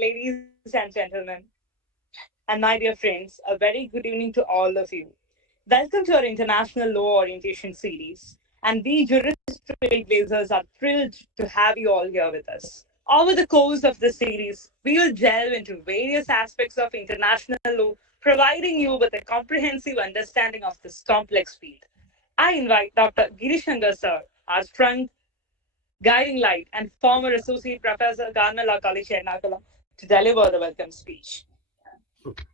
ladies and gentlemen, and my dear friends, a very good evening to all of you. Welcome to our International Law Orientation series. And we Juris Trailblazers are thrilled to have you all here with us. Over the course of this series, we will delve into various aspects of international law, providing you with a comprehensive understanding of this complex field. I invite Dr. Girishankar sir, our strength, guiding light, and former Associate Professor, Garner Law College, Ernakulam, to deliver the welcome speech. Okay.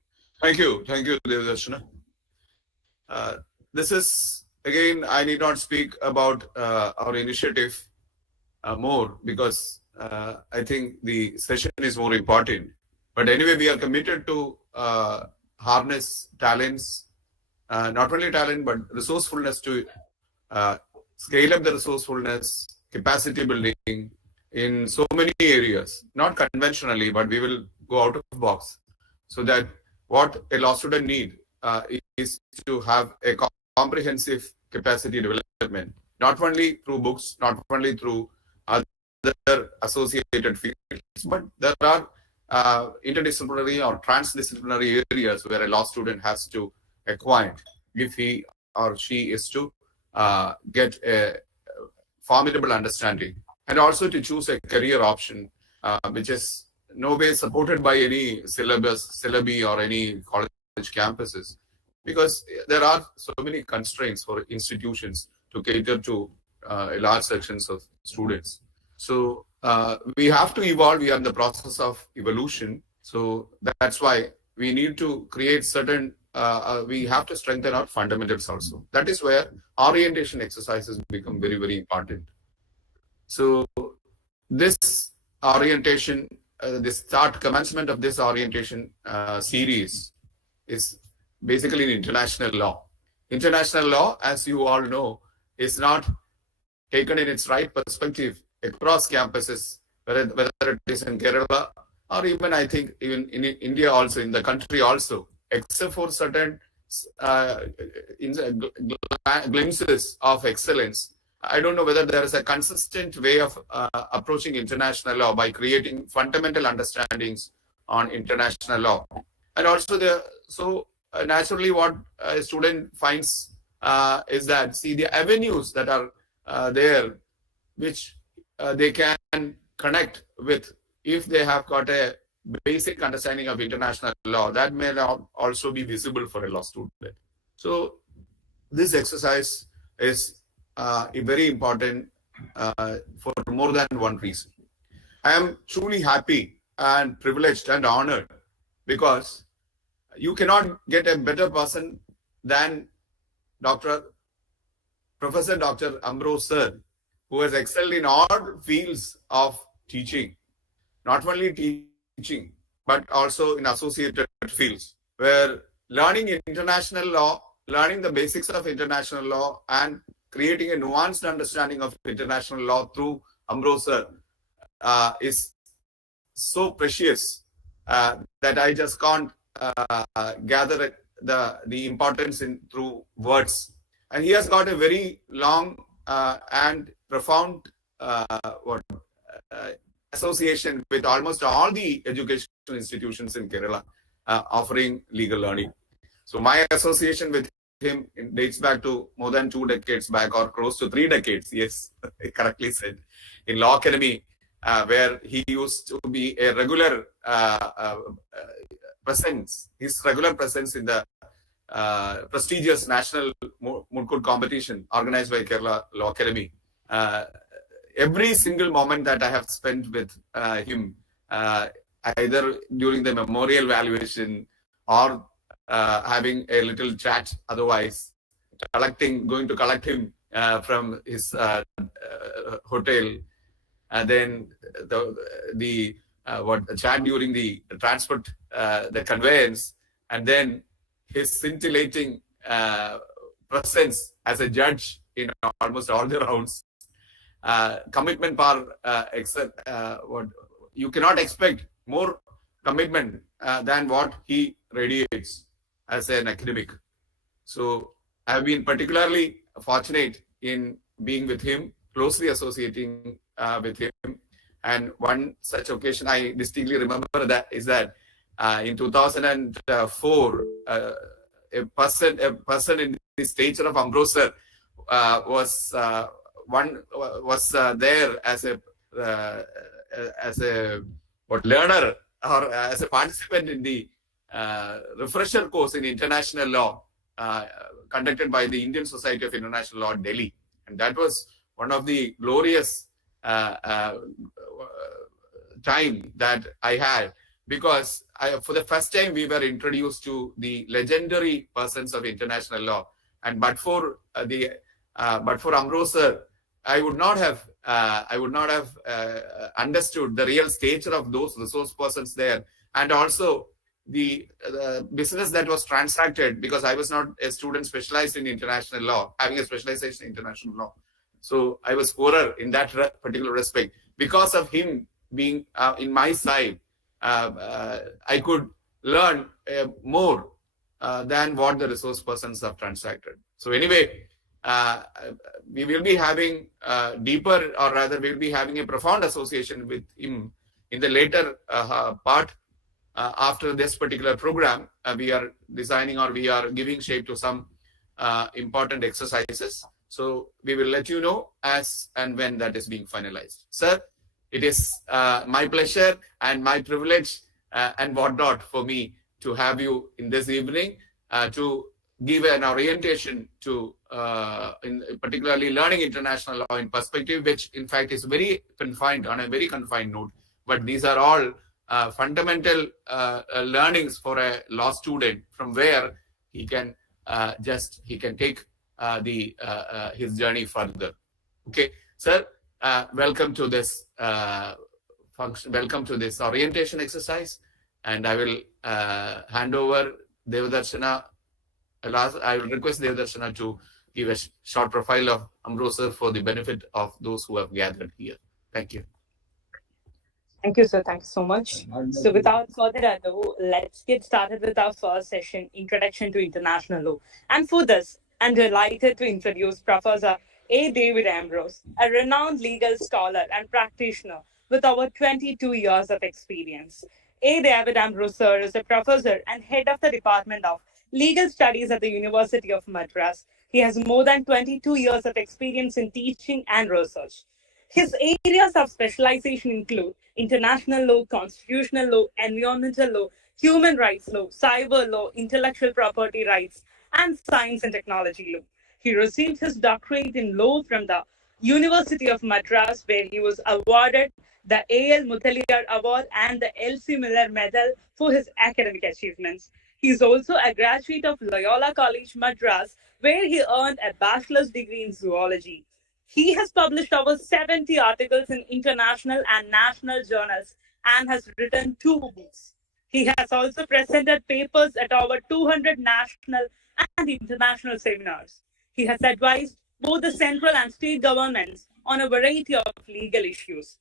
Thank you, Devdarshana. This is, again, I need not speak about our initiative more because I think the session is more important. But anyway, we are committed to harness talents, not only talent, but resourcefulness to scale up the resourcefulness, capacity building in so many areas, not conventionally, but we will go out of the box so that what a law student need is to have a comprehensive capacity development, not only through books, not only through other associated fields, but there are interdisciplinary or transdisciplinary areas where a law student has to acquire if he or she is to get a formidable understanding, and also to choose a career option which is no way supported by any syllabi or any college campuses, because there are so many constraints for institutions to cater to large sections of students. So we have to evolve. We are in the process of evolution. So that's why we need to create certain, we have to strengthen our fundamentals also. That is where orientation exercises become very, very important. So this orientation, this commencement of this orientation series is basically in international law. International law, as you all know, is not taken in its right perspective across campuses, whether it is in Kerala or even I think even in India also, in the country also, except for certain glimpses of excellence. I don't know whether there is a consistent way of approaching international law by creating fundamental understandings on international law. And also, naturally what a student finds is that, see, the avenues that are there, which they can connect with if they have got a basic understanding of international law, that may not also be visible for a law student. So this exercise is very important for more than one reason. I am truly happy and privileged and honored because you cannot get a better person than Professor Dr. Ambrose sir, who has excelled in all fields of teaching, not only teaching, but also in associated fields, where learning international law, learning the basics of international law, and creating a nuanced understanding of international law through Ambrose sir is so precious that I just can't gather the importance through words. And he has got a very long and profound association with almost all the educational institutions in Kerala offering legal learning. So my association with him dates back to more than 2 decades back, or close to 3 decades. Yes, I correctly said. In Law Academy, where he used to be a regular presence. His regular presence in the prestigious national Mudkut competition organized by Kerala Law Academy. Every single moment that I have spent with him, either during the memorial valuation or having a little chat, otherwise going to collect him from his hotel, and then the chat during the transport, the conveyance, and then his scintillating presence as a judge in almost all the rounds. Commitment power, what you cannot expect more commitment than what he radiates as an academic. So I have been particularly fortunate in being with him, closely associating with him, And one such occasion I distinctly remember that is that in 2004, a person in the stature of Ambroser was there as a learner or as a participant in the refresher course in international law conducted by the Indian Society of International Law, Delhi. And that was one of the glorious time that I had, because for the first time we were introduced to the legendary persons of international law. And but for Ambroser, I would not have understood the real stature of those resource persons there, and also the business that was transacted, because I was not a student specialized in international law, having a specialization in international law. So I was poorer in that particular respect. Because of him being in my side, I could learn more than what the resource persons have transacted. So anyway, we will be having deeper, or rather we will be having a profound association with him in the later part. After this particular program, we are designing, or we are giving shape to some important exercises. So we will let you know as and when that is being finalized. Sir, it is my pleasure and my privilege and whatnot for me to have you in this evening to give an orientation to particularly learning international law in perspective, which in fact is very confined, on a very confined note. But these are all fundamental learnings for a law student, from where he can take his journey further. Okay, sir, welcome to this function. Welcome to this orientation exercise, and I will hand over Devadarshana. I will request Devadarshana to give a short profile of Ambroser for the benefit of those who have gathered here. Thank you. Thank you, sir. Thank you so much. So, without further ado, let's get started with our first session, Introduction to International Law. And for this, I'm delighted to introduce Professor A. David Ambrose, a renowned legal scholar and practitioner with over 22 years of experience. A. David Ambrose, sir, is a professor and head of the Department of Legal Studies at the University of Madras. He has more than 22 years of experience in teaching and research. His areas of specialization include international law, constitutional law, environmental law, human rights law, cyber law, intellectual property rights, and science and technology law. He received his doctorate in law from the University of Madras, where he was awarded the A.L. Mutaliar Award and the L.C. Miller Medal for his academic achievements. He is also a graduate of Loyola College, Madras, where he earned a bachelor's degree in zoology. He has published over 70 articles in international and national journals and has written 2 books. He has also presented papers at over 200 national and international seminars. He has advised both the central and state governments on a variety of legal issues.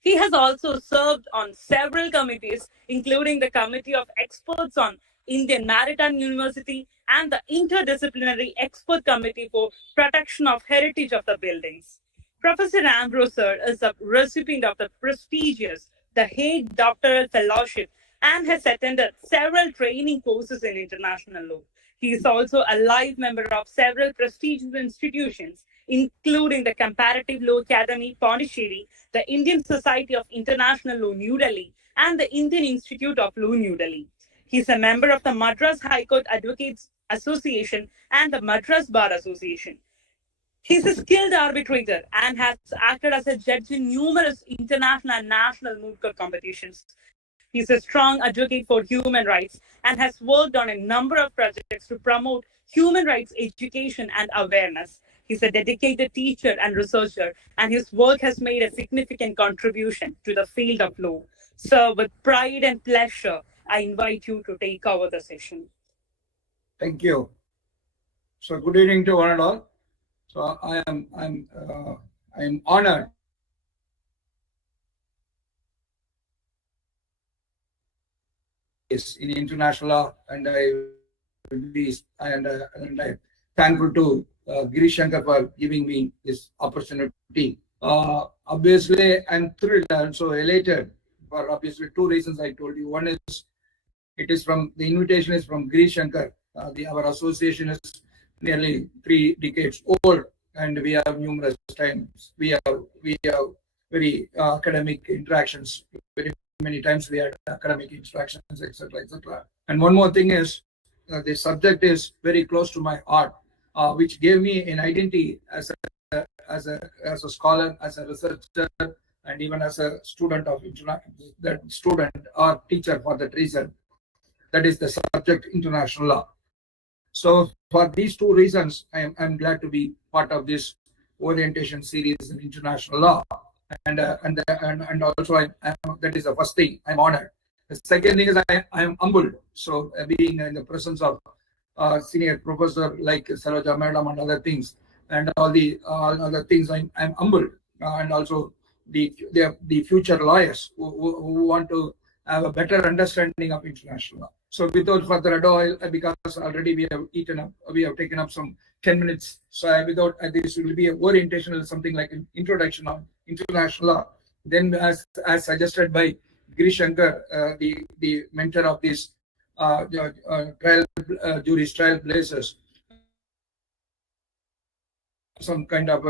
He has also served on several committees, including the Committee of Experts on Indian Maritime University and the Interdisciplinary Expert Committee for Protection of Heritage of the Buildings. Professor Ambrose, sir, is a recipient of the prestigious The Hague Doctoral Fellowship and has attended several training courses in international law. He is also a live member of several prestigious institutions, including the Comparative Law Academy, Pondicherry, the Indian Society of International Law, New Delhi, and the Indian Institute of Law, New Delhi. He is a member of the Madras High Court Advocates Association and the Madras Bar Association. He is a skilled arbitrator and has acted as a judge in numerous international and national moot court competitions. He is a strong advocate for human rights and has worked on a number of projects to promote human rights education and awareness. He's a dedicated teacher and researcher, and his work has made a significant contribution to the field of law. So, with pride and pleasure, I invite you to take over the session. Thank you. So, good evening to one and all. So, I'm honored in international law, and I'm thankful to Giri Shankar for giving me this opportunity Obviously, I'm thrilled and so elated for obviously two reasons I told you. One is it is from the invitation is from Giri Shankar. Our association is nearly 3 decades old, and we have numerous times. We have very academic interactions. Very many times we had academic interactions, etc., etc. And one more thing is the subject is very close to my heart, which gave me an identity as a scholar, as a researcher, and even as a student of that student or teacher for that reason. That is the subject international law. So for these two reasons, I'm glad to be part of this orientation series in international law, and also that is the first thing. I'm honored. The second thing is I am humbled. So being in the presence of senior professor like Saroja Madam and other things, and all other things, I'm humbled, and also the future lawyers who want to have a better understanding of international law. So without further ado, because already we have taken up some 10 minutes. So this will be a orientation, something like an introduction on international law. Then as suggested by Giri Shankar, the mentor of this Juris Trailblazers, some kind of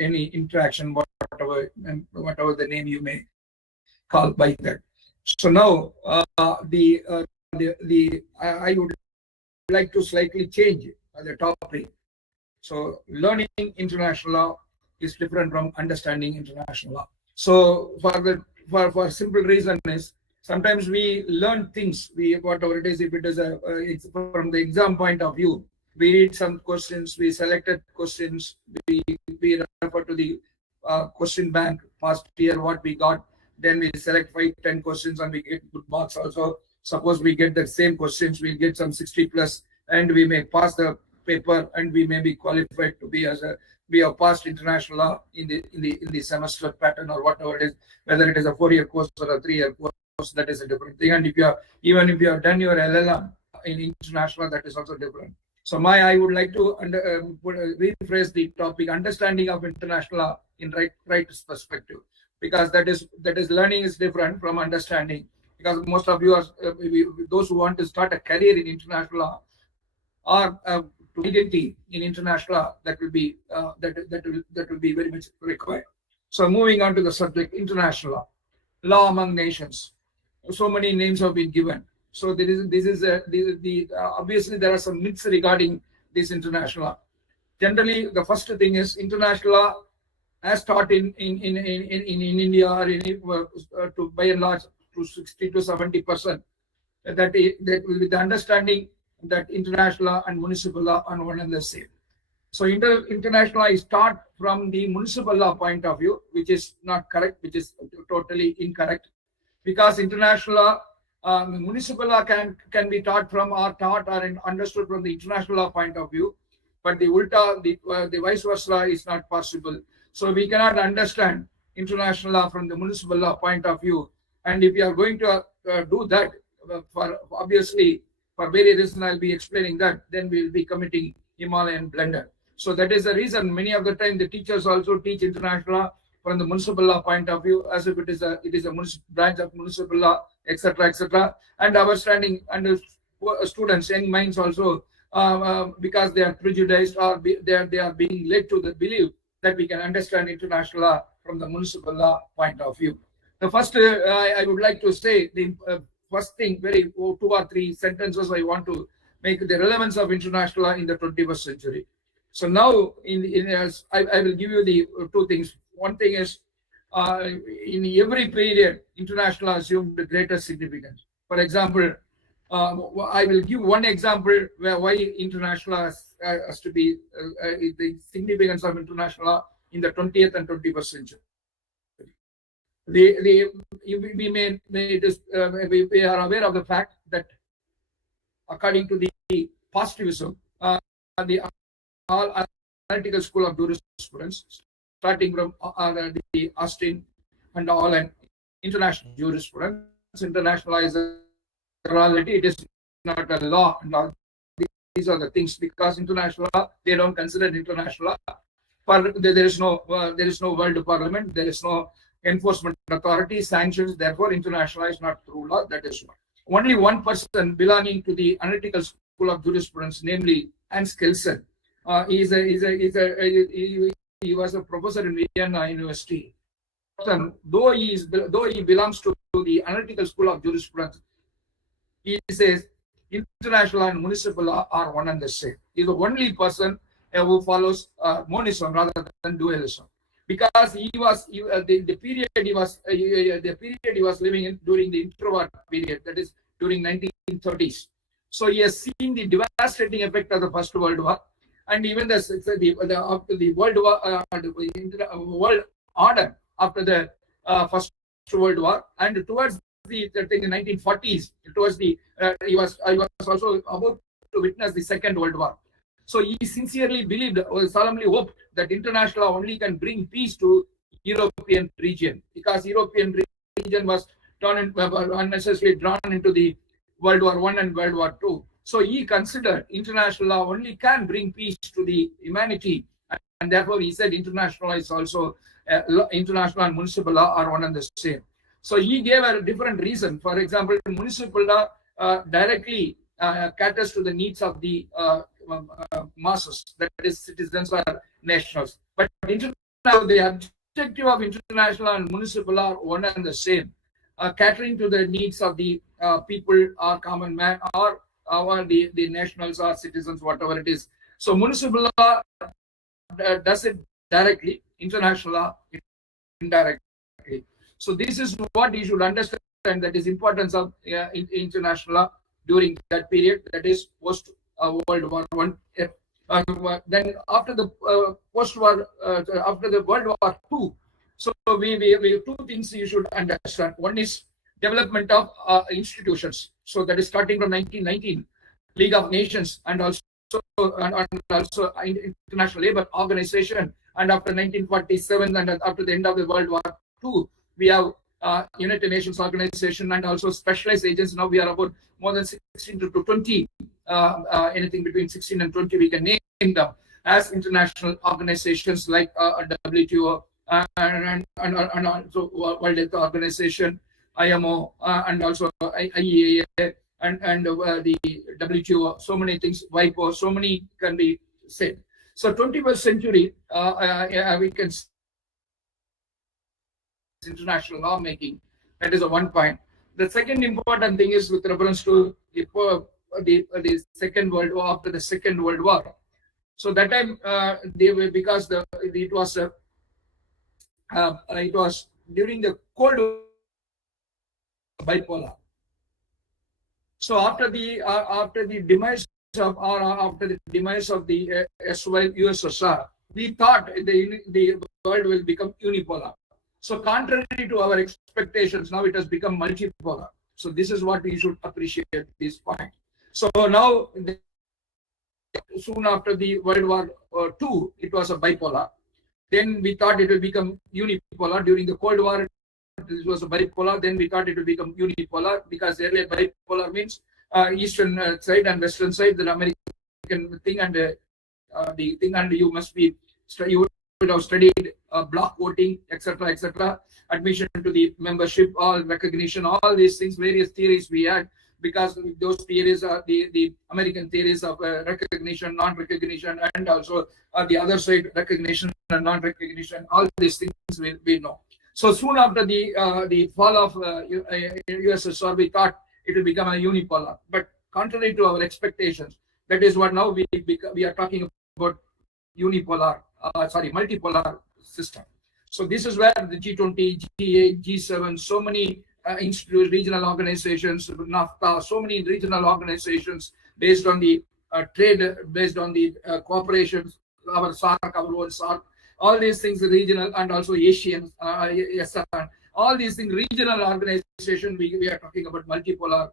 any interaction, whatever the name you may call by that. So now I would like to slightly change the topic. So learning international law is different from understanding international law. So for simple reason is sometimes we learn things, whatever it is, if it is it's from the exam point of view, we read some questions, we selected questions, we refer to the question bank past year what we got, then we select 5-10 questions and we get good marks also. Suppose we get the same questions, we get some 60 plus, and we may pass the paper, and we may be qualified to be we have passed international law in the semester pattern or whatever it is, whether it is a 4-year course or a 3-year course, that is a different thing. And if you have done your LLM in international, that is also different. So I would like to rephrase the topic, understanding of international law in right perspective, because that is learning is different from understanding. Because most of you are those who want to start a career in international law or to identity in international law, that will be very much required. So moving on to the subject, international law among nations. So many names have been given. So obviously there are some myths regarding this international law. Generally, the first thing is international law as taught in India or to by and large to 60 to 70%, that with the understanding that international law and municipal law are one and the same. So international law is taught from the municipal law point of view, which is not correct, which is totally incorrect, because international law, municipal law can be taught from or understood from the international law point of view, but the vice versa is not possible. So we cannot understand international law from the municipal law point of view. And if you are going to do that, obviously for various reasons I'll be explaining that, then we will be committing Himalayan blunder. So that is the reason many of the time the teachers also teach international law from the municipal law point of view, as if it is a branch of municipal law, etc., etc. And our standing under students, young minds also, because they are prejudiced or they are being led to the belief that we can understand international law from the municipal law point of view. The first, I would like to say the first thing, 2 or 3 sentences I want to make the relevance of international law in the 21st century. So now, I will give you the 2 things. One thing is, in every period, international law assumed the greatest significance. For example, I will give one example why international law has to be the significance of international law in the 20th and 21st century. We are aware of the fact that according to the positivism, the all analytical school of jurisprudence, starting from the Austin and all, and international jurisprudence, internationalized morality, it is not a law, and all these are the things, because international law, they don't consider international law. there is no world parliament, there is no enforcement authority, sanctions. Therefore, international law is not true law. That is one. Only one person belonging to the analytical school of jurisprudence, namely Hans Kelsen. He was a professor in Vienna University. Though he belongs to the analytical school of jurisprudence, he says international and municipal law are one and the same. He is the only person who follows monism rather than dualism, because the period he was living in during the interwar period, that is during 1930s. So he has seen the devastating effect of the First World War, and even the World War, world order after the First World War, and towards the 1940s, towards the he was also about to witness the Second World War. So he sincerely believed, or solemnly hoped, that international law only can bring peace to European region, because European region was unnecessarily drawn into the World War I and World War II. So he considered international law only can bring peace to the humanity, and therefore he said international law is also international and municipal law are one and the same. So he gave a different reason. For example, municipal law directly caters to the needs of the masses, that is citizens or nationals. But the objective of international and municipal law are one and the same, catering to the needs of the people or common man or the nationals or citizens, whatever it is. So municipal law does it directly, international law indirectly. So this is what you should understand, that is importance of international law during that period, that is post World War I. Then after the post-war, after the World War II, so we two things you should understand. One is development of institutions. So that is starting from 1919, League of Nations, and also International Labour Organization, and after 1947 and after the end of the World War II, we have United Nations Organization and also specialized agents. Now we are about more than 16 to 20, anything between 16 and 20 we can name them as international organizations like WTO and also World Health Organization, IMO, and also IEA and the WTO. So many things, WIPO, so many can be said. So 21st century, we can international lawmaking. That is a one point. The second important thing is with reference to the Second World War, after the Second World War. So that time because it was during the Cold War, bipolar. So after the demise of the USSR, we thought the world will become unipolar. So contrary to our expectations, now it has become multipolar. So this is what we should appreciate, this point. So now, soon after the World War II, it was a bipolar. Then we thought it will become unipolar. During the Cold War, it was a bipolar. Then we thought it will become unipolar, because earlier bipolar means eastern side and western side, the American thing, and the thing, and you must be you would have studied block voting, etc., admission to the membership, all recognition, all these things, various theories we had, because those theories are the American theories of recognition, non-recognition, and also the other side, recognition and non-recognition. All these things we know. So soon after the fall of USSR, we thought it will become a unipolar, but contrary to our expectations, that is what now we are talking about multipolar system. So this is where the G20, G8, G7, so many institutes, regional organizations, NAFTA, so many regional organizations based on the trade, based on the cooperation, our SARC, our own SARC, all these things, regional and also Asian, all these things, regional organization, we are talking about multipolar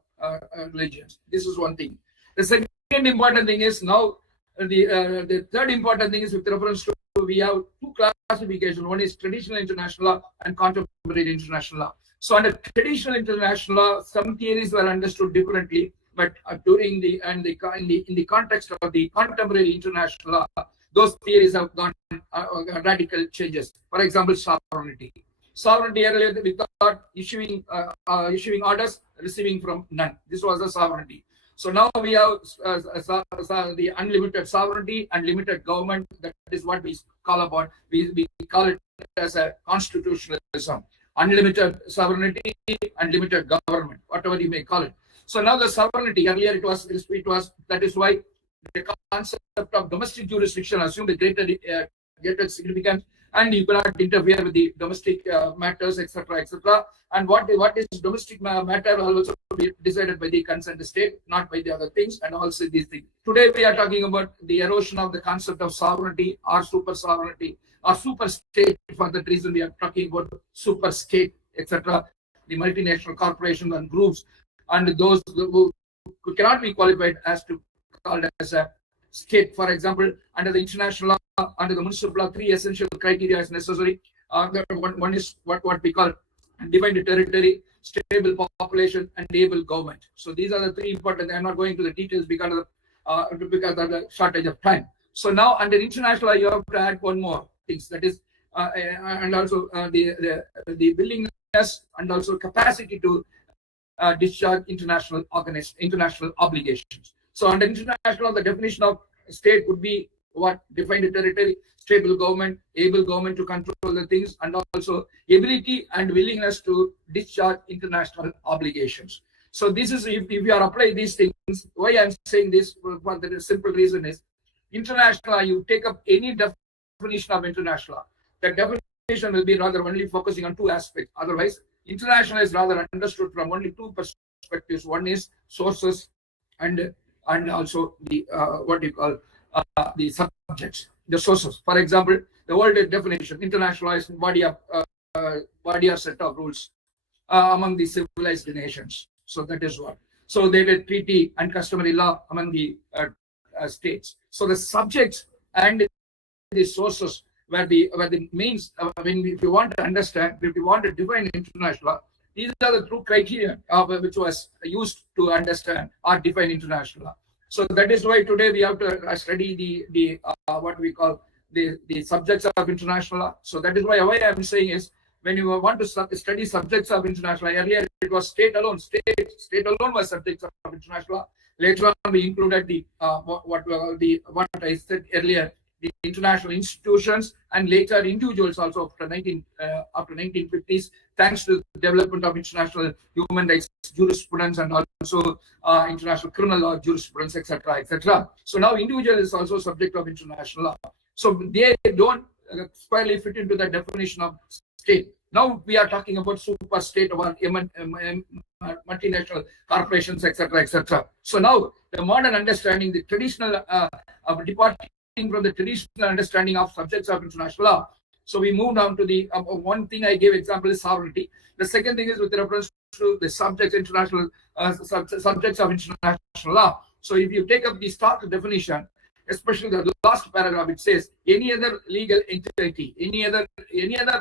religions. This is one thing. The second important thing is now, the third important thing is with reference to, we have two classifications. One is traditional international law and contemporary international law. So under traditional international law, some theories were understood differently, but during in the context of the contemporary international law, those theories have gone radical changes. For example, sovereignty. Sovereignty earlier we thought issuing orders, receiving from none. This was the sovereignty. So now we have the unlimited sovereignty and limited government. That is what we call about. We call it as a constitutionalism. Unlimited sovereignty, unlimited government, whatever you may call it. So now the sovereignty, earlier it was, that is why the concept of domestic jurisdiction assumed a greater significance, and you cannot interfere with the domestic matters, etc., etc. And what is domestic matter will also be decided by the concerned state, not by the other things, and also these things. Today we are talking about the erosion of the concept of sovereignty or super sovereignty or super state. For that reason, we are talking about super state, etc. The multinational corporations and groups, and those who cannot be qualified as to called as a state. For example, under the international law, under the municipal law, 3 essential criteria is necessary. One is what we call defined territory, stable population, and able government. So these are the 3 important. I am not going to the details because of the shortage of time. So now under international law, you have to add one more things, that is, and also the willingness and also capacity to discharge international obligations. So under international, the definition of state would be what? Defined territory, stable government, able government to control the things, and also ability and willingness to discharge international obligations. So this is, if you are applying these things, why I'm saying this, for the simple reason is, international, you take up any definition of international, the definition will be rather only focusing on 2 aspects. Otherwise, international is rather understood from only 2 perspectives. One is sources and also the what you call the subjects, the sources. For example, the world definition, internationalized body or set of rules among the civilized nations. So that is what. So they did treaty and customary law among the states. So the subjects and the sources were the means. If you want to understand, if you want to define international law, these are the 2 criteria which was used to understand or define international law. So that is why today we have to study the what we call the subjects of international law. So that is why I am saying is, when you want to study subjects of international law, earlier it was state alone. State alone was subjects of international law. Later on, we included the what I said earlier, the international institutions, and later individuals also after 1950s, thanks to the development of international human rights jurisprudence and also international criminal law jurisprudence, etc., etc. So now individual is also subject of international law. So they don't squarely fit into the definition of state. Now we are talking about super state or multinational corporations, etc., etc. So now the modern understanding, the traditional departing from the traditional understanding of subjects of international law. So we moved on to the one thing I gave example is sovereignty. The second thing is with reference to the subjects of international law. So if you take up the stark definition, especially the last paragraph, it says any other legal entity, any other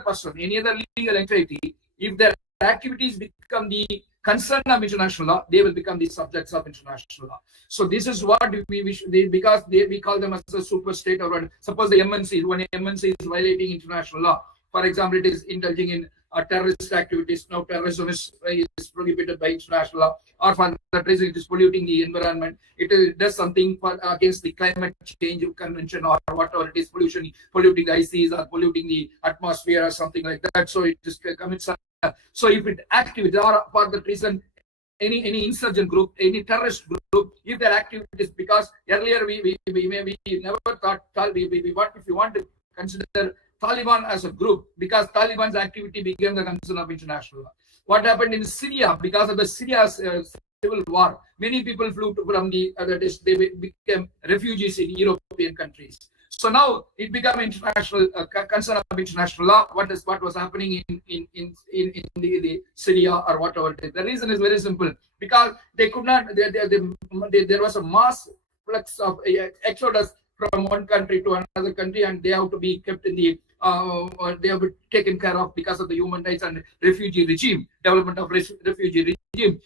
person, any other legal entity, if their activities become the concern of international law, they will become the subjects of international law. So this is what because we call them as a super state, or suppose the MNC, when MNC is violating international law, for example, it is indulging in terrorist activities. Now terrorism is prohibited by international law, or for that reason it is polluting the environment. It does something against the climate change convention, or whatever it is, polluting the ice seas or polluting the atmosphere or something like that. So it just commits. So if it activities, or for that reason, any insurgent group, any terrorist group, if their activities, because earlier we never thought if you want to consider Taliban as a group, because Taliban's activity became the concern of international law. What happened in Syria, because of the Syria's civil war, many people flew from they became refugees in European countries. So now it became international concern of international law. What was happening in the Syria or whatever it is. The reason is very simple, because they could not. There was a mass flux of exodus from one country to another country, and they have to be kept in the they have been taken care of because of the human rights and refugee regime, development of refugee regime.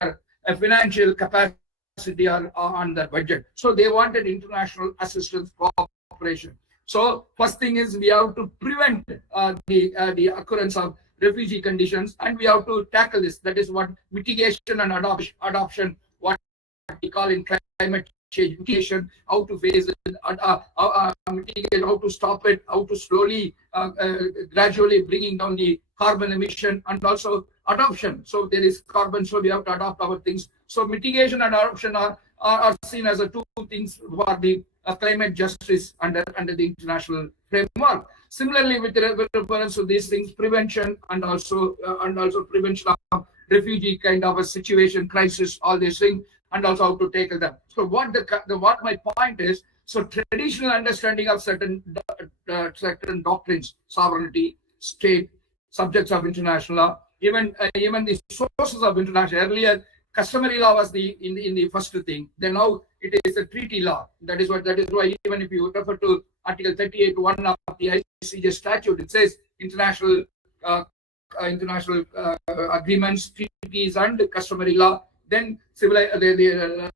A financial capacity capacity or on their budget. So they wanted international assistance cooperation. So first thing is we have to prevent the occurrence of refugee conditions, and we have to tackle this. That is what mitigation and adoption, what we call in climate change mitigation, how to face it, mitigate, how to stop it, how to slowly, gradually bringing down the carbon emission, and also adoption. So there is carbon, so we have to adopt our things. So mitigation and adoption are seen as the two things for the climate justice under the international framework. Similarly, with reference to these things, prevention and also prevention of refugee kind of a situation, crisis, all these things, and also how to tackle them. So what my point is, so traditional understanding of certain doctrines, sovereignty, state, subjects of international law, even the sources of international. Earlier, customary law was in the first thing. Then now it is a treaty law. That is why even if you refer to Article 38(1) of the ICJ statute, it says international agreements, treaties, and customary law. Then the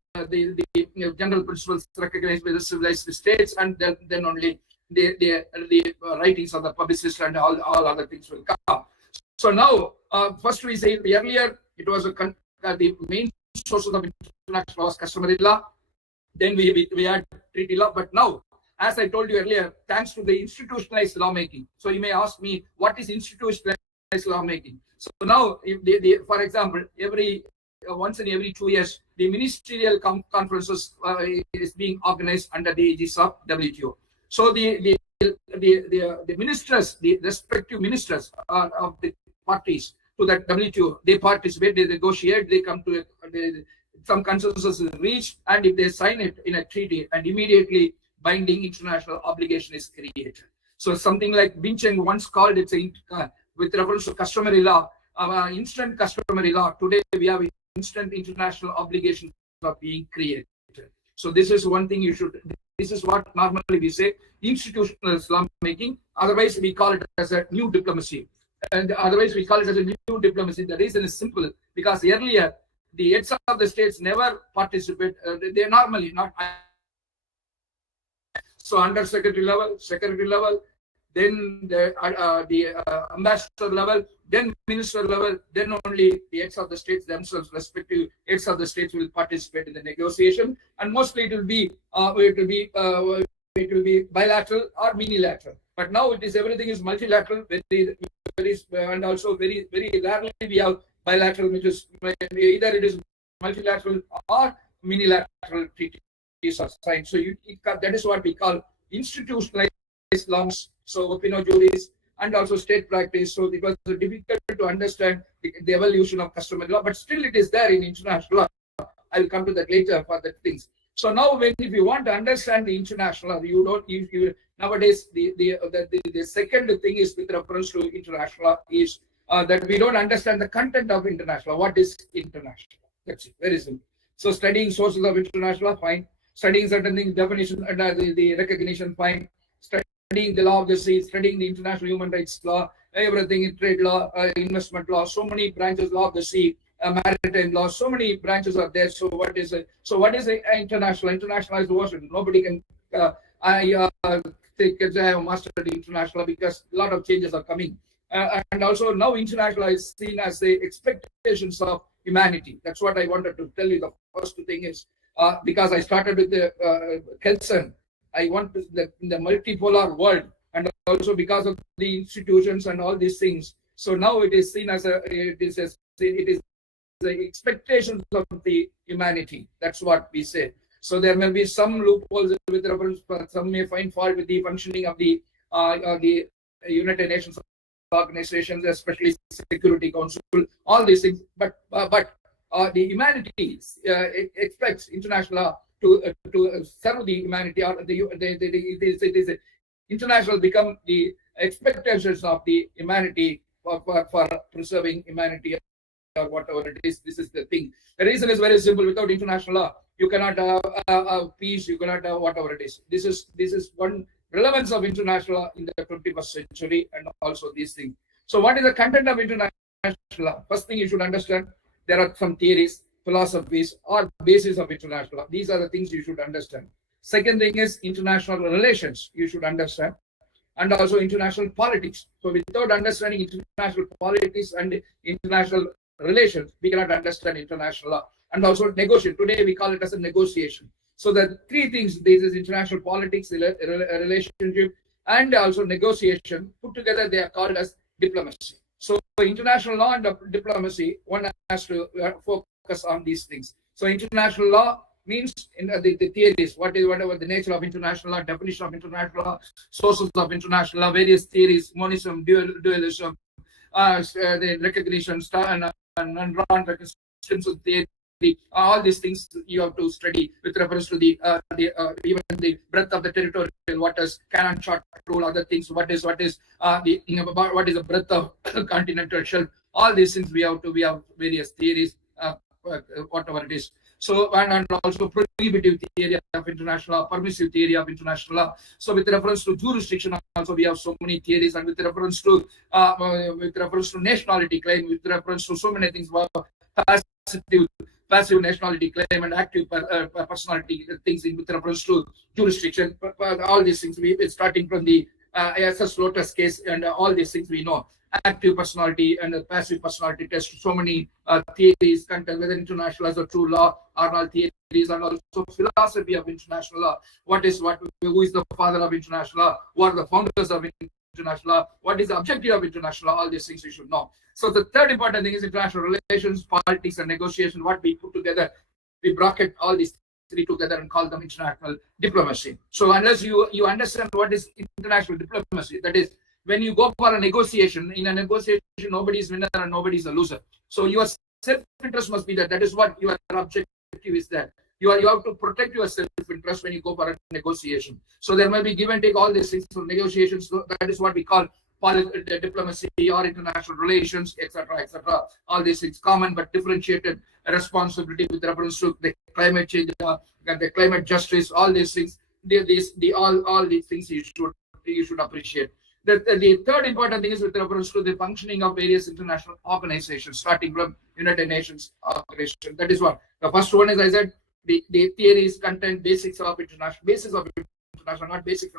general principles recognized by the civilized states, and then only the writings of the publicist and all other things will come. So now, first we say earlier it was the main sources of international law was customary law. Then we had treaty law. But now, as I told you earlier, thanks to the institutionalized lawmaking. So you may ask me, what is institutionalized lawmaking? So now, if for example, once in every 2 years, the ministerial conferences is being organized under the aegis of WTO. So the ministers, the respective ministers of the parties to that WTO, they participate, they negotiate, they come to some consensus is reached, and if they sign it in a treaty, and immediately binding international obligation is created. So something like Bincheng once called it, with reference to customary law, instant customary law. Today we have instant international obligations are being created. So this is one thing this is what normally we say, institutional lawmaking. Otherwise we call it as a new diplomacy. And otherwise we call it as a new diplomacy. The reason is simple, because earlier the heads of the states never participate. They normally not. So under secretary level, then the ambassador level, then minister level, then only the heads of the states themselves, respective heads of the states, will participate in the negotiation, and mostly it will be bilateral or minilateral. But now everything is multilateral, and also very rarely we have bilateral, which is either it is multilateral or minilateral treaties are signed. So that is what we call institutionalized laws. So opinio juris and also state practice. So it was difficult to understand the evolution of customary law, but still it is there in international law. I will come to that later for the things. So now, if you want to understand the international law, nowadays the second thing is with reference to international law is that we don't understand the content of international law. What is international? That's it. Very simple. So studying sources of international law, fine. Studying certain things, definition and the recognition, fine. Studying the law of the sea, studying the international human rights law, everything in trade law, investment law, so many branches, law of the sea, maritime law, so many branches are there. So what is it? So what is international? International is the ocean. Nobody can I have mastered international because a lot of changes are coming. And also now international is seen as the expectations of humanity. That's what I wanted to tell you. The first thing is because I started with the Kelsen, I want to, in the multipolar world, and also because of the institutions and all these things. So now it is seen as the expectations of the humanity. That's what we say. So there may be some loopholes with reference, some may find fault with the functioning of the United Nations organizations, especially Security Council, all these things. But the humanity expects international law to serve the humanity, or it is international become the expectations of the humanity for preserving humanity or whatever it is. This is the thing. The reason is very simple. Without international law, you cannot have peace. You cannot have whatever it is. This is one relevance of international law in the 21st century, and also these things. So what is the content of international law? First thing you should understand, there are some theories. philosophies or basis of international law. These are the things you should understand. Second thing is international relations, you should understand, and also international politics. So without understanding international politics and international relations, we cannot understand international law. And also negotiation. Today we call it as a negotiation. So the three things, this is international politics, relationship, and also negotiation. Put together, they are called as diplomacy. So international law and diplomacy, one has to focus on these things. So international law means in the theories, whatever the nature of international law, definition of international law, sources of international law, various theories, monism, dualism, the recognition, and non-recognition theory. All these things you have to study with reference to the even the breadth of the territorial waters, canon chart rule, other things. What is the breadth of continental shelf? All these things we have various theories, whatever it is. So and also prohibitive theory of international law, permissive theory of international law. So with reference to jurisdiction, also we have so many theories, and with reference to nationality claim, with reference to so many things about passive nationality claim and active personality things with reference to jurisdiction. All these things, starting from the SS Lotus case and all these things we know. Active personality and passive personality test. So many theories, whether international as a true law or all theories, and also philosophy of international law. Who is the father of international law? Who are the founders of international law? What is the objective of international law? All these things you should know. So the third important thing is international relations, politics, and negotiation. What we put together, we bracket all these three together and call them international diplomacy. So unless you understand what is international diplomacy, that is, when you go for a negotiation, in a negotiation, nobody is winner and nobody is a loser. So your self-interest must be there. That is what your objective is there. You have to protect your self-interest when you go for a negotiation. So there may be give and take, all these things. So negotiations, so that is what we call diplomacy or international relations, etc., etc. All these things, common but differentiated responsibility with reference to the climate change, the climate justice, all these things. All these things you should appreciate. The third important thing is with reference to the functioning of various international organizations, starting from United Nations organization. That is what the first one is. I said the theories, content, basis of international, not basis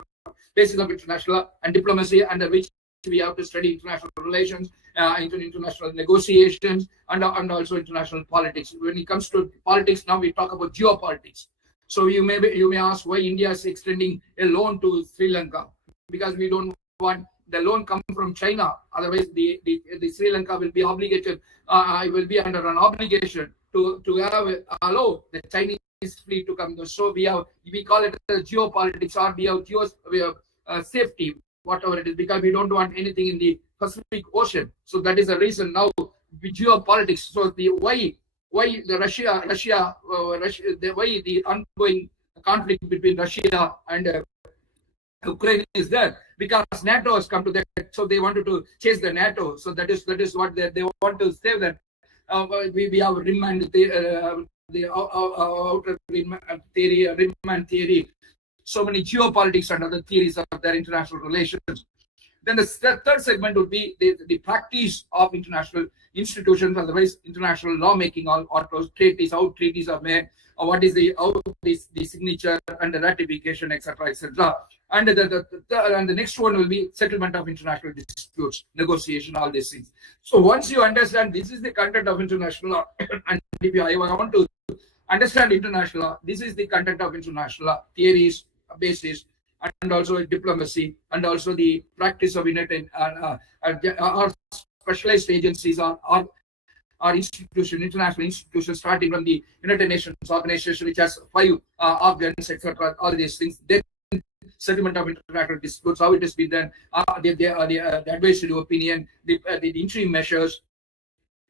of international and diplomacy, under which we have to study international relations, international negotiations, and also international politics. When it comes to politics, now we talk about geopolitics. So you may ask why India is extending a loan to Sri Lanka, because we don't want the loan come from China. Otherwise, the Sri Lanka will be obligated. Will be under an obligation to allow the Chinese fleet to come. So we call it geopolitics, or we have safety, whatever it is, because we don't want anything in the Pacific Ocean. So that is the reason now geopolitics. So why the ongoing conflict between Russia and Ukraine is there, because NATO has come to that, so they wanted to chase the NATO. So that is what they want to save that. We have rim and the outer rim theory, rim and theory. So many geopolitics and other theories of their international relations. Then the third segment would be the practice of international institutions, otherwise international lawmaking, or treaties, how treaties are made, or what is the signature and the ratification, etc., etc. And the next one will be settlement of international disputes, negotiation, all these things. So once you understand this is the content of international law, and if I want to understand international law, this is the content of international law, theories, basis, and also diplomacy, and also the practice of our specialized agencies or international institutions, starting from the United Nations organization, which has 5 organs, etc. All these things. Then settlement of international disputes, how it has been done, the advisory opinion, the interim measures,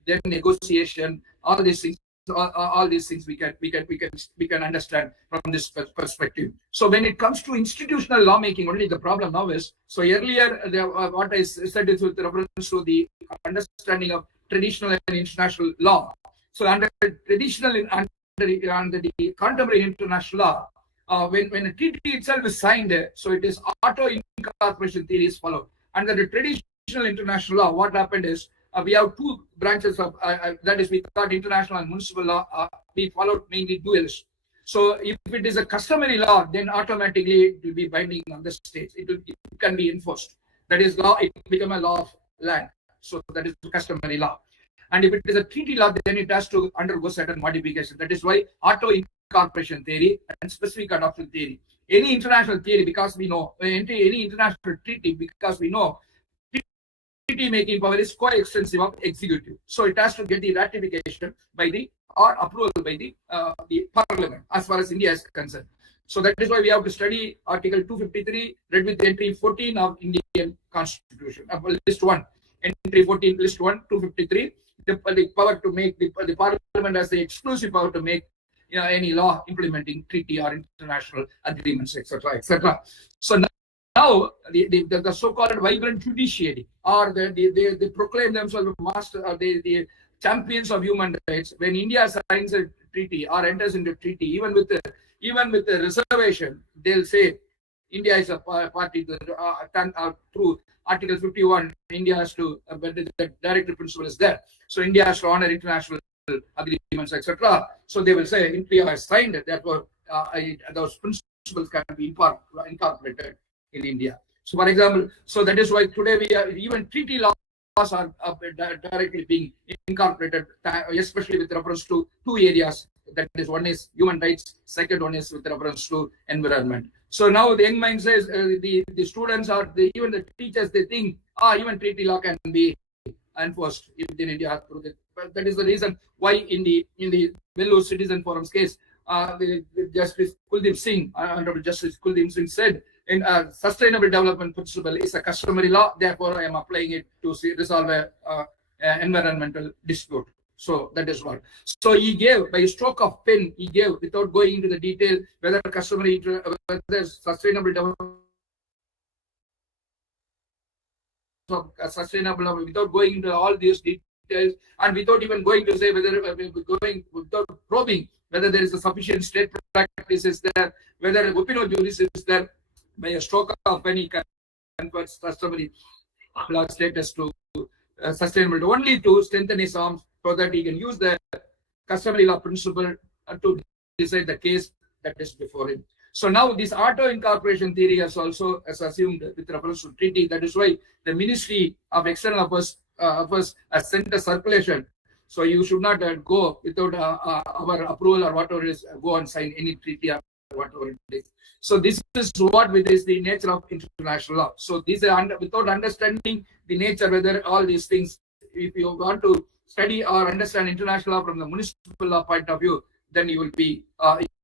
then negotiation, all these things. All these things we can understand from this perspective. So when it comes to institutional lawmaking, only the problem now is, so earlier what I said is with reference to the understanding of traditional and international law. So under traditional under the contemporary international law, when a treaty itself is signed, so it is auto incorporation theory is followed. Under the traditional international law, what happened is we have two branches of that is we got international and municipal law. We followed mainly dualist. So if it is a customary law, then automatically it will be binding on the states. It can be enforced. That is law. It become a law of land. So that is customary law. And if it is a treaty law, then it has to undergo certain modification. That is why auto incorporation theory and specific adoption theory. Any international theory, because we know, any international treaty, because we know, treaty making power is co-extensive of executive. So it has to get the ratification by the or approval by the parliament as far as India is concerned. So that is why we have to study Article 253 read with entry 14 of Indian Constitution. List 1, entry 14, list 1, 253. The power to make the parliament has the exclusive power to make any law implementing treaty or international agreements, etc., etc. So now the so-called vibrant judiciary, or they proclaim themselves master, or the champions of human rights. When India signs a treaty or enters into a treaty, even with the reservation, they'll say India is a party through Article 51. India has to, but the directive principle is there. So India has to honor international agreements, etc. So they will say India has signed it. Therefore, those principles can be incorporated in India. So, for example, so that is why today we are even treaty laws are directly being incorporated, especially with reference to two areas. That is, one is human rights, second one is with reference to environment. So now the young mind says the students or even the teachers, they think even treaty law can be enforced within India. That is the reason why in the Vellore Citizen Forum's case, the Justice Kuldeep Singh, Honorable Justice Kuldeep Singh said, in sustainable development principle is a customary law. Therefore, I am applying it to resolve a environmental dispute. So that is what. So he gave, by a stroke of pen, he gave, without going into the detail, whether customary, whether sustainable development, sustainable, without going into all these details, and without even going to say whether without probing whether there is a sufficient state practices there, whether opinio juris is there, by a stroke of pen, he converts customary law status to sustainable, only to strengthen his arms, so that he can use the customary law principle to decide the case that is before him. So now this auto incorporation theory has also assumed with reference to treaty. That is why the Ministry of External Affairs has sent a circulation. So you should not go without our approval or whatever it is, go and sign any treaty or whatever it is. So this is what is the nature of international law. So these are without understanding the nature, whether all these things, if you want to study or understand international law from the municipal law point of view, then you will be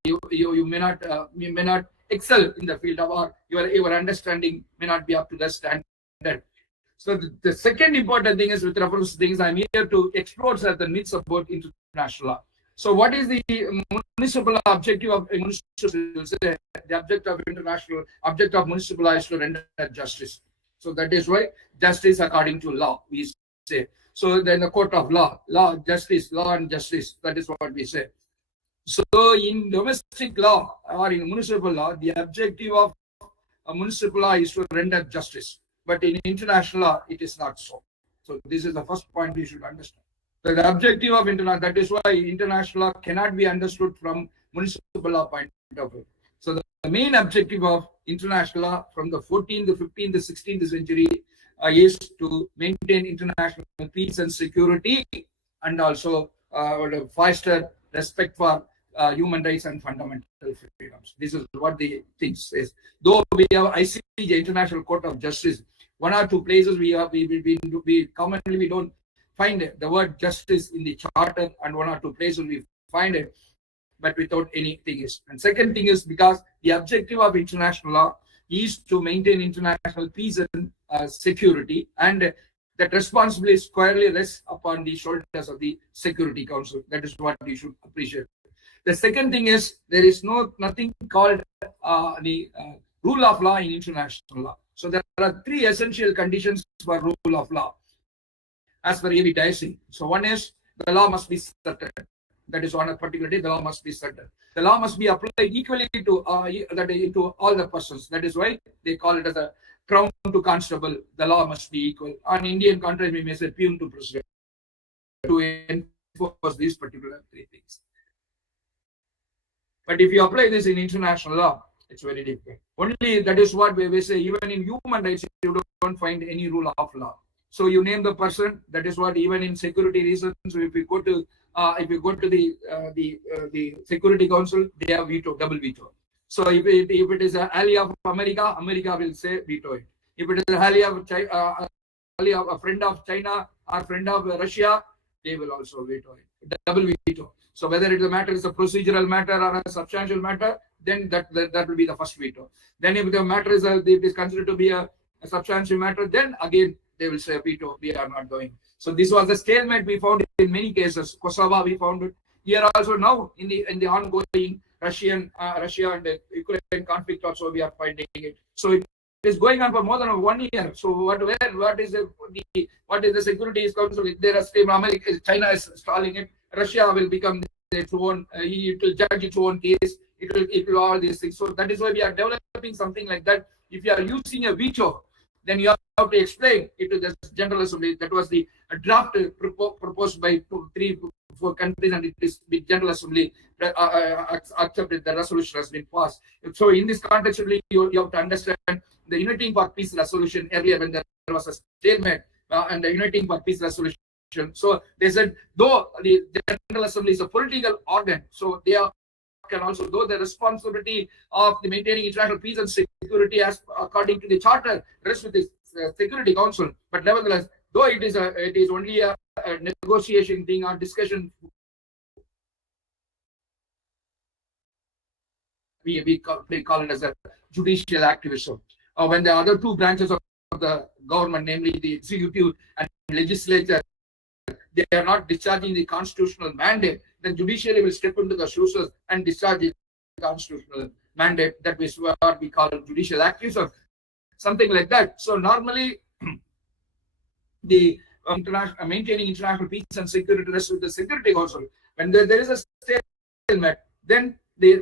you may not excel in the field of, or your understanding may not be up to the standard. So the second important thing is, with reference to things, I'm here to explore certain myths about international law. So what is the municipal objective of municipal? The object of municipal law is to render justice. So that is why justice according to law, we say. So then the court of law, justice, law and justice, that is what we say. So in domestic law or in municipal law, the objective of a municipal law is to render justice. But in international law, it is not so. So this is the first point we should understand. So the objective of international, that is why international law cannot be understood from municipal law point of view. So the main objective of international law from the 14th, 15th, 16th century is to maintain international peace and security, and also foster respect for human rights and fundamental freedoms. This is what the thing says. Though we have ICJ, International Court of Justice, one or two places we commonly don't find the word justice in the charter, and one or two places we find it, but without anything is. And second thing is because the objective of international law is to maintain international peace and security, and that responsibility squarely rests upon the shoulders of the Security Council. That is what we should appreciate. The second thing is there is nothing called the rule of law in international law. So there are three essential conditions for rule of law as per A.V. Dicey. So one is the law must be certain. that is on a particular day, the law must be settled. The law must be applied equally to all the persons. That is why they call it as a crown to constable. The law must be equal. On Indian contract, we may say peon to president to enforce these particular three things. But if you apply this in international law, it's very difficult. Only that is what we say. Even in human rights, you don't find any rule of law. So you name the person. That is what even in security reasons. So if you go to the Security Council, they have veto, double veto. So if it is an ally of America, America will say veto it. If it is an ally of a friend of China or friend of Russia, they will also veto it. Double veto. So whether the matter is a procedural matter or a substantial matter, then that will be the first veto. Then if the matter is it is considered to be a substantial matter, then again they will say veto. We are not going. So this was the stalemate we found in many cases. Kosovo we found it. Here also now in the ongoing Russia and the Ukraine conflict also we are finding it. So it is going on for more than 1 year. So what is the Security Council? There are still America, China is stalling it. Russia will become its own. It will judge its own case. It will all these things. So that is why we are developing something like that. If you are using a veto, then you have to explain it to the General Assembly. That was the draft proposed by 3, 4 countries, and it is the General Assembly accepted. The resolution has been passed. So in this context, you have to understand the Uniting for Peace resolution earlier when there was a stalemate and the Uniting for Peace resolution. So they said, though the General Assembly is a political organ, so they can also, though the responsibility of the maintaining international peace and security as according to the charter rests with the Security Council, but nevertheless, though it is only a negotiation thing or discussion, we call it as a judicial activism. When the other two branches of the government, namely the executive and legislature, they are not discharging the constitutional mandate, then judiciary will step into the shoes and discharge the constitutional mandate. That is what we call judicial activism, something like that. So normally, the maintaining international peace and security rests with the Security Council. When there is a stalemate, then they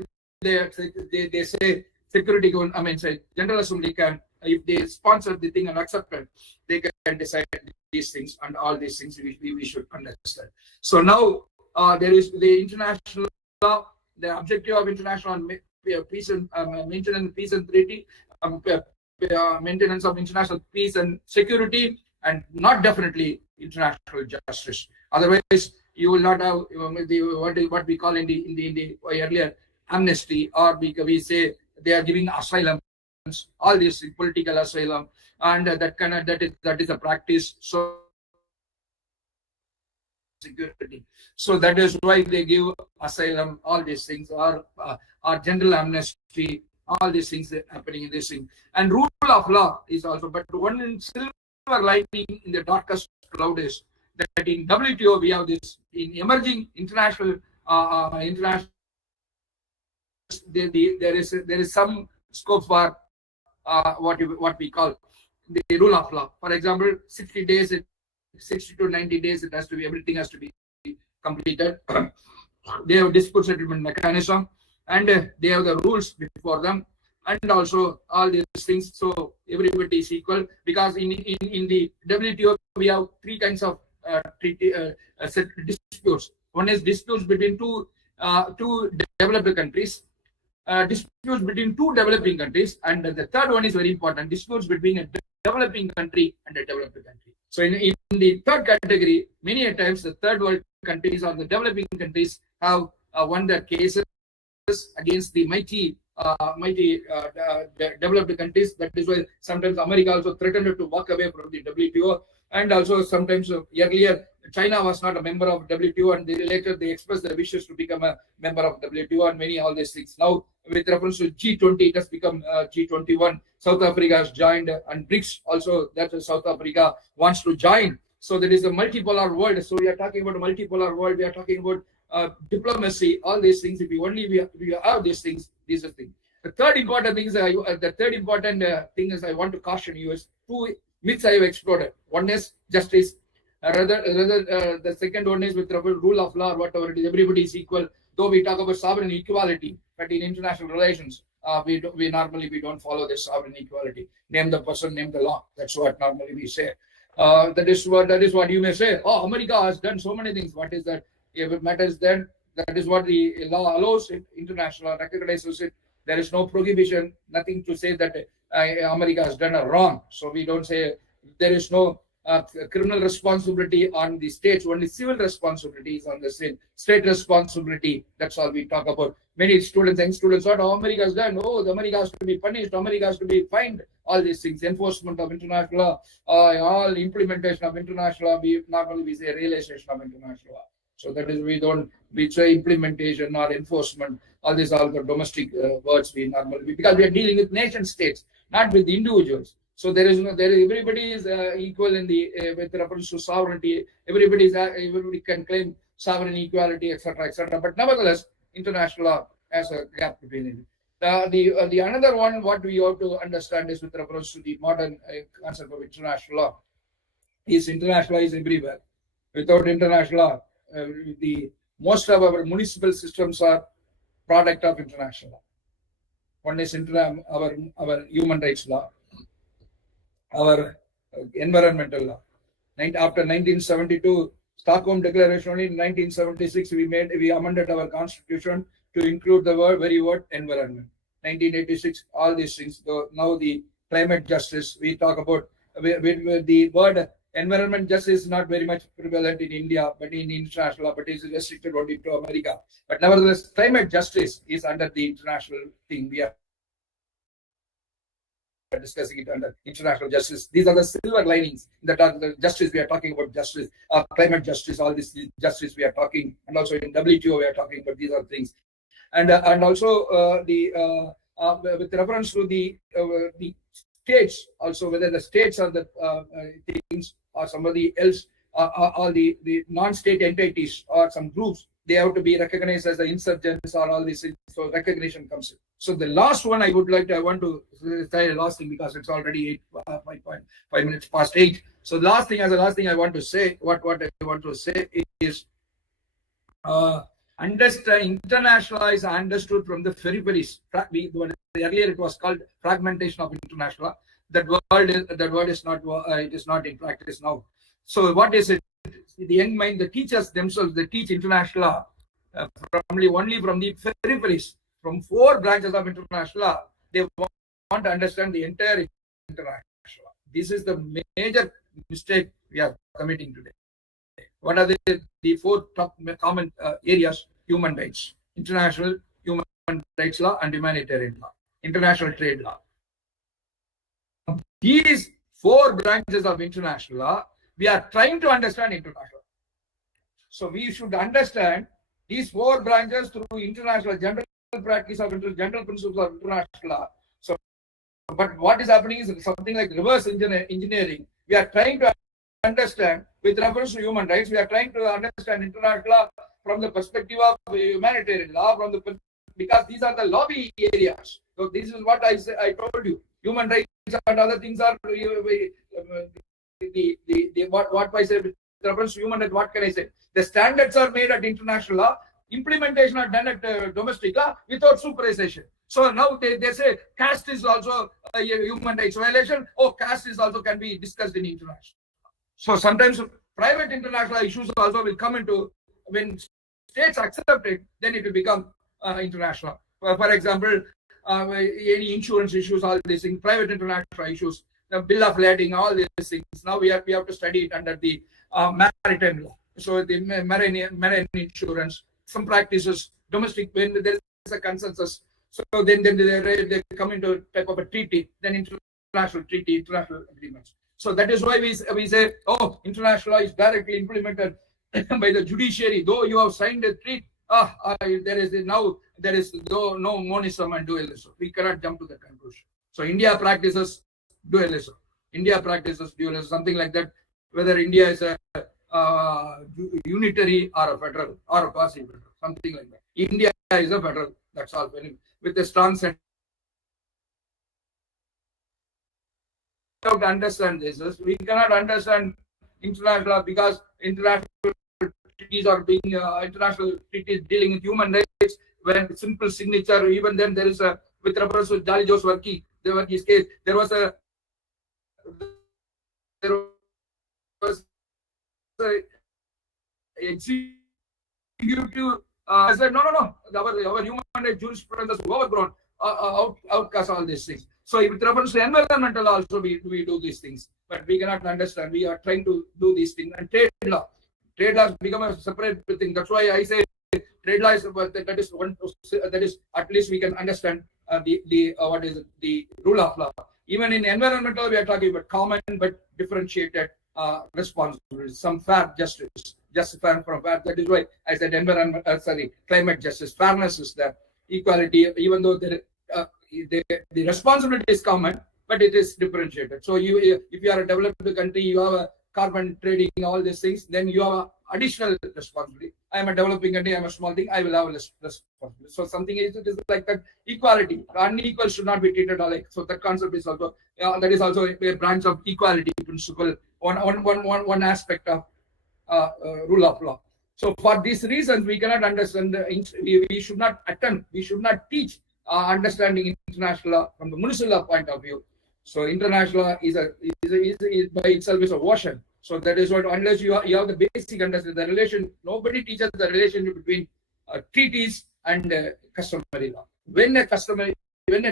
say Security Council, say General Assembly can, if they sponsor the thing and accept it, they can decide these things, and all these things we should understand. So now there is the international law, the objective of international peace and maintenance peace and treaty, maintenance of international peace and security, and not definitely international justice. Otherwise, you will not have what we call in the earlier amnesty, or we say they are giving asylum, all this political asylum, and that is a practice. So security. So that is why they give asylum, all these things, or general amnesty, all these things happening in this thing. And rule of law is also, but one silver lining in the darkest cloud is that in WTO we have this, in emerging international there is some scope for what we call the rule of law. For example, 60 to 90 days, everything has to be completed. They have dispute settlement mechanism, and they have the rules before them, and also all these things. So everybody is equal, because in the WTO we have 3 kinds of disputes. One is disputes between two developed countries, disputes between 2 developing countries, and the third one is very important: disputes between a developing country and a developed country. So in the third category, many a times the third world countries or the developing countries have won their cases against the mighty developed countries. That is why sometimes America also threatened to walk away from the WTO, and also sometimes earlier China was not a member of WTO, and later they expressed their wishes to become a member of WTO, and many all these things. Now with reference to G20, it has become G21. South Africa has joined, and BRICS also, that South Africa wants to join. So there is a multipolar world. So we are talking about a multipolar world. We are talking about diplomacy, all these things. If we have these things, these are things. The third important thing is I want to caution you is 2 myths I have explored. One is justice. The second one is with rule of law, whatever it is, everybody is equal. Though we talk about sovereign equality, but in international relations, we normally don't follow this sovereign equality. Name the person, name the law. That's what normally we say. That is what you may say. Oh, America has done so many things. What is that? If it matters, then that is what the law allows. It international recognizes it. There is no prohibition. Nothing to say that America has done a wrong. So we don't say there is no criminal responsibility on the states. Only civil responsibility is on the state responsibility. That's all we talk about. Many students, young students, what America has done? Oh, the America has to be punished. America has to be fined. All these things, enforcement of international law, all implementation of international law. Normally we say realization of international law. So that is we say implementation or enforcement. All these are the domestic words we normally, because we are dealing with nation states, not with individuals. So everybody is equal in the with reference to sovereignty. Everybody can claim sovereign equality, etc., etc. But nevertheless, international law has a gap between it. The another one, what we have to understand is with reference to the modern concept of international law, is international law is everywhere. Without international law, the most of our municipal systems are product of international law. One is our human rights law, our environmental law. After 1972, Stockholm Declaration, only in 1976 we amended our constitution to include the very word environment. 1986, all these things. Now the climate justice, we talk about the word environment justice is not very much prevalent in India, but in international law, but is restricted only to America. But nevertheless, climate justice is under the international thing. We are discussing it under international justice. These are the silver linings that are the justice we are talking about. Justice, climate justice, all this justice we are talking, and also in WTO we are talking about these are things, and also with reference to the states, also whether the states are the things or somebody else, all the non-state entities or some groups, they have to be recognized as the insurgents or all these things. So recognition comes in. So the last one I want to say the last thing, because it's already 5 minutes past 8. So the last thing I want to say, what I want to say is international is understood from the peripheries. Earlier it was called fragmentation of international law. That word is not it is not in practice now. So what is it? The young mind, the teachers themselves, they teach international law only from the peripheries, from 4 branches of international law. They want to understand the entire international law. This is the major mistake we are committing today. What are the 4 top common areas? Human rights, international human rights law, and humanitarian law, international trade law. These 4 branches of international law, we are trying to understand international law. So we should understand these 4 branches through international general practice of general principles of international law. So, but what is happening is something like reverse engineering. We are trying to understand with reference to human rights. We are trying to understand international law from the perspective of humanitarian law, because these are the lobby areas. So this is what I told you. Human rights and other things are what I say with reference to human rights. What can I say? The standards are made at international law. Implementation are done at domestic law without supervision. So now they say caste is also a human rights violation. Oh, caste is also can be discussed in international. So sometimes private international issues also will come into, when states accept it, then it will become international. For example, any insurance issues, all these things, private international issues, the bill of lading, all these things. Now we have to study it under the maritime law. So the marine insurance, some practices, domestic, when there is a consensus. So then they come into type of a treaty, then international treaty, international agreements. So that is why we say, oh, international law is directly implemented by the judiciary. Though you have signed a treaty, there is no monism and dualism. We cannot jump to the conclusion. So India practices dualism. Something like that. Whether India is a unitary or a federal or a quasi-federal, something like that. India is a federal. That's all. With a strong sense. To understand this, we cannot understand international law, because international treaties are being international treaties dealing with human rights, when simple signature, even then there is a, with reference to Jolly Joe's Workie's case, there was a executive said, no, our human rights jurisprudence has overgrown, outcast all these things. So with reference to environmental also, we do these things, but we cannot understand. We are trying to do these things. And trade law has become a separate thing. That's why I say trade law is that is at least we can understand what is the rule of law. Even in environmental, we are talking about common but differentiated responsibilities, some fair justice, fair from fair. That is why I said climate justice, fairness is there, equality, even though the responsibility is common, but it is differentiated. So if you are a developed country, you have a carbon trading, all these things, then you have additional responsibility. I am a developing country, I am a small thing, I will have less responsibility. So something is, it is like that equality. Unequal should not be treated alike. So that concept is also, that is also a branch of equality principle, one aspect of rule of law. So for these reasons, we cannot understand, we should not attempt, we should not teach understanding international law from the municipal law point of view. So international law is by itself is a ocean. So that is what, unless you have the basic understanding, the relation, nobody teaches the relationship between treaties and customary law. When a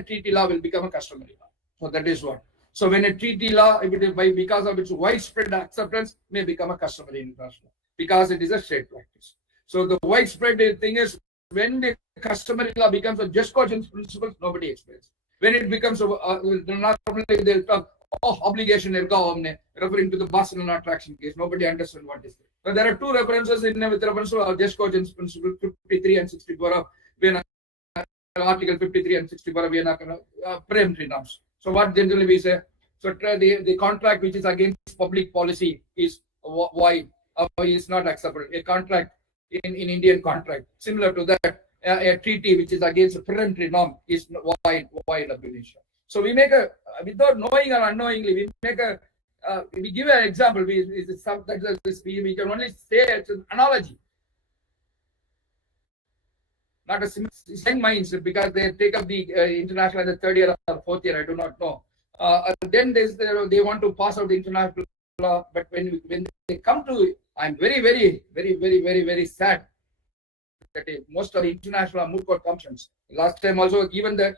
treaty law will become a customary law. So that is what. So when a treaty law, because of its widespread acceptance, may become a customary international, because it is a state practice. So the widespread thing is, when the customary law becomes a just cause principle, nobody explains. When it becomes normally they'll talk, obligation referring to the Barcelona attraction case. Nobody understands what is it. So there are two references with reference to just cause principle, 53 and 64 of Vienna, Article 53 and 64 of Vienna preemptory norms. So what generally we say, so the contract which is against public policy is void, is not acceptable. A contract in Indian contract, similar to that, a treaty which is against a peremptory norm is void ab initio. So we make without knowing or unknowingly, we give an example. We can only say it's an analogy, not a simple minds, because they take up the international in the third year or fourth year, I do not know. Then they want to pass out the international law, but when they come to, I'm very sad that most of the international moot court functions. Last time also, even the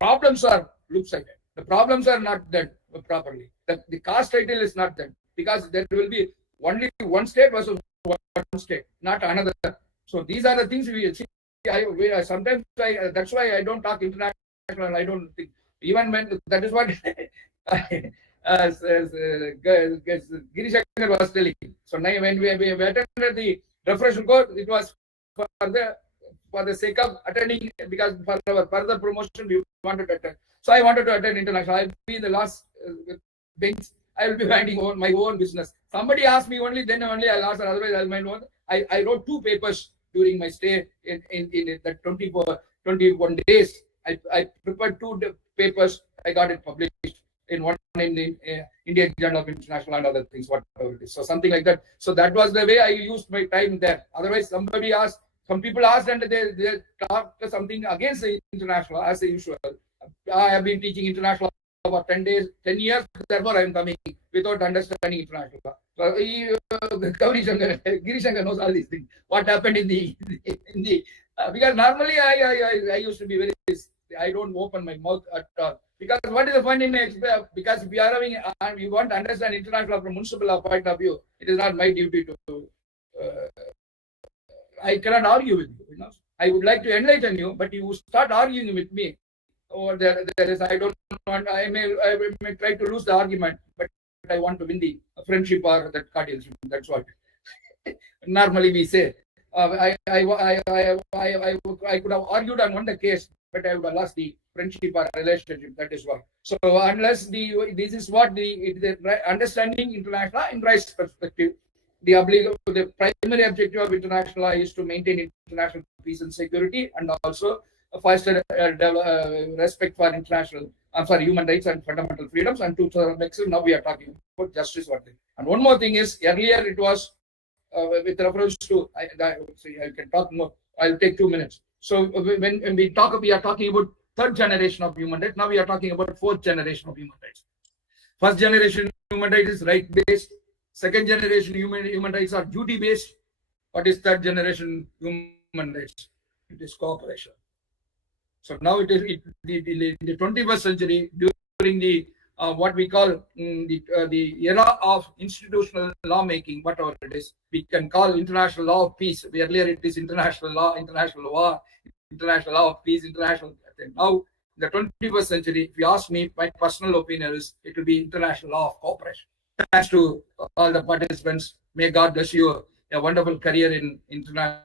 problems are loop-sided. The problems are not done properly. The caste title is not done, because there will be only one state versus one state, not another. So these are the things we see. Sometimes that's why I don't talk international. I don't think, even when that is what as Giri Shankar was telling. So now when we attended the refreshment course, it was for the sake of attending, because for our further promotion we wanted to attend. So I wanted to attend international. I'll be in the last bench. I will be minding my own business. Somebody asked me only, then only I'll answer. Otherwise, I'll mind one. I wrote 2 papers during my stay in the 21 days. I prepared 2 papers. I got it published in one in the Indian Journal of International and other things, whatever it is. So something like that. So that was the way I used my time there. Otherwise, some people asked and they talked something against the international as usual. I have been teaching international for 10 years, therefore I am coming without understanding international law. So Giri Shankar knows all these things. What happened in the because normally I used to be very, I don't open my mouth at all. Because what is the point in because if you are having, you want to understand international law from municipal law point of view, it is not my duty to. I cannot argue with you. I would like to enlighten you, but you start arguing with me, or there is, I don't want. I may try to lose the argument, but I want to win the friendship or that guardianship. That's what normally we say. I could have argued and won the case, but I would have lost the friendship or relationship. That is what. So unless this is what the understanding international law in rights perspective, the primary objective of international law is to maintain international peace and security, and also foster respect for international human rights and fundamental freedoms, and to some extent now we are talking about justice. And one more thing is, earlier it was with reference to, I can talk more. I'll take 2 minutes. So when we are talking about third generation of human rights. Now we are talking about fourth generation of human rights. First generation human rights is right based. Second generation human rights are duty based. What is third generation human rights? It is cooperation. So now it is in the 21st century, during the what we call the era of institutional lawmaking, whatever it is, we can call international law of peace. Earlier it is international law, international war, international law of peace, international. Now, in the 21st century, if you ask me, my personal opinion is it will be international law of cooperation. Thanks to all the participants. May God bless you. A wonderful career in international.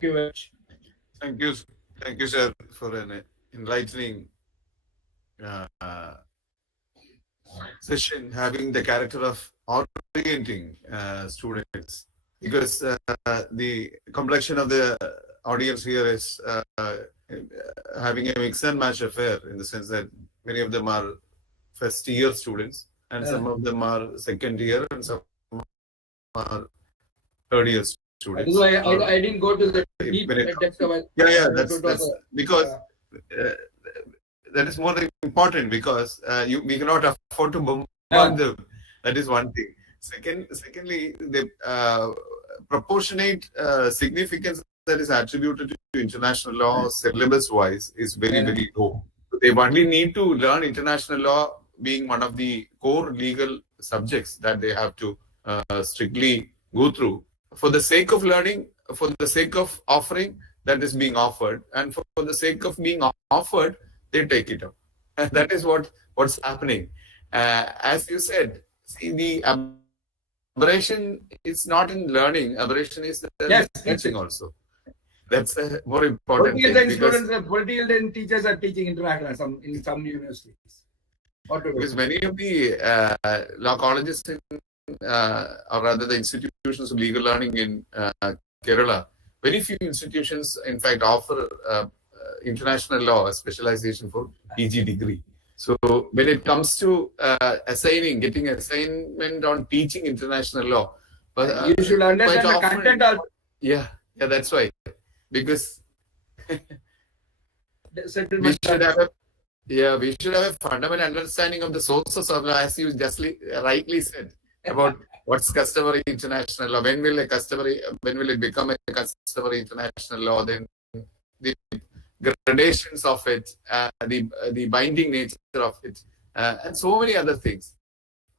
Thank you very much. Thank you, sir, for an enlightening session, having the character of orienting students, because the complexion of the audience here is having a mix and match affair, in the sense that many of them are first year students, and some of them are second year, and some are third year students. That is why I didn't go to the deep depth of it. Yeah, that's because that is more important, because we cannot afford to bombard them. That is one thing. Secondly, the proportionate significance that is attributed to international law syllabus-wise is very, very low. They only need to learn international law being one of the core legal subjects that they have to strictly go through. For the sake of learning, for the sake of offering, that is being offered, and for the sake of being offered, they take it up. And that is what's happening. As you said, see, the aberration is not in learning. Aberration is in teaching also. That's a more important thing. Political science teachers are teaching international in some universities. Because many of the law colleges or rather the institutions of legal learning in Kerala, very few institutions, in fact, offer international law, a specialization for PG degree. So when it comes to getting assignment on teaching international law, but you should understand the content of. Yeah, that's why. Because we should have a fundamental understanding of the sources of law, as you just rightly said, about what's customary international law. When will it become a customary international law? Then the gradations of it, the binding nature of it, and so many other things.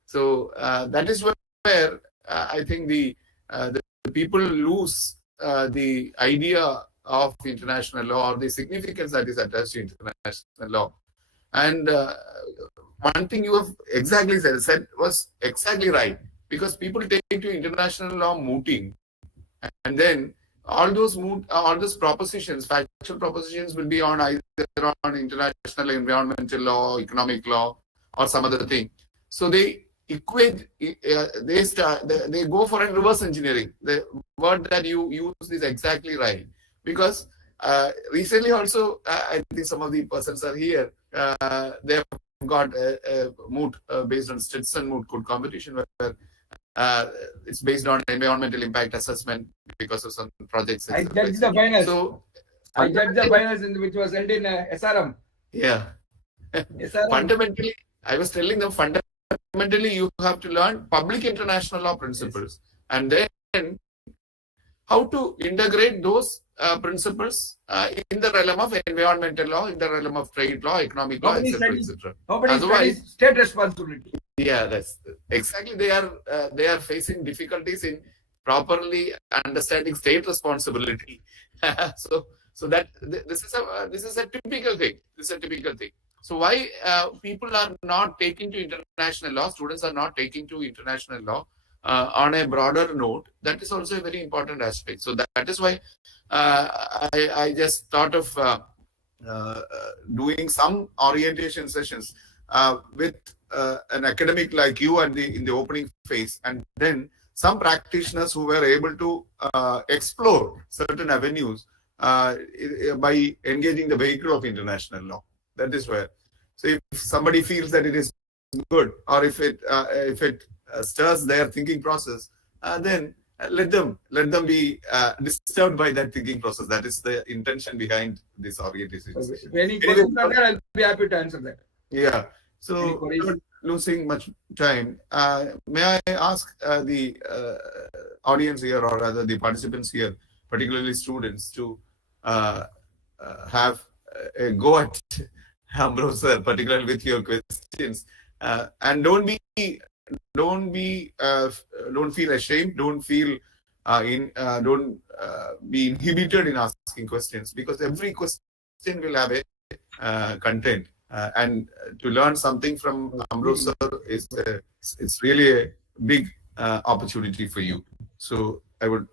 So that is where I think the people lose the idea of international law, or the significance that is attached to international law. And one thing you have exactly said was exactly right, because people take to international law mooting, and then all those propositions, factual propositions, will be on either on international environmental law, economic law, or some other thing. So they equate, they go for a reverse engineering. The word that you use is exactly right, because recently also, I think some of the persons are here, they have got a moot based on Stetson moot court competition, where it's based on environmental impact assessment because of some projects. I judged the finals. Which was held in SRM. Yeah. SRM. Fundamentally, I was telling them, fundamentally, you have to learn public international law principles, and then how to integrate those principles in the realm of environmental law, in the realm of trade law, economic law, etc. Nobody studies state responsibility. Yeah, that's exactly. They are facing difficulties in properly understanding state responsibility. so that this is a typical thing. This is a typical thing. So why people are not taking to international law? Students are not taking to international law on a broader note. That is also a very important aspect. So that is why I just thought of doing some orientation sessions with an academic like you in the opening phase, and then some practitioners who were able to explore certain avenues by engaging the vehicle of international law. That is where. So if somebody feels that it is good, or if it stirs their thinking process, then let them be disturbed by that thinking process. That is the intention behind this orientation. If any questions are there, I'll be happy to answer that. Yeah. So without losing much time, may I ask the audience here, or rather the participants here, particularly students, to have a go at Ambrose sir, particularly with your questions, and don't feel ashamed, don't feel don't be inhibited in asking questions, because every question will have a content, and to learn something from Ambrose sir it's really a big opportunity for you. So I would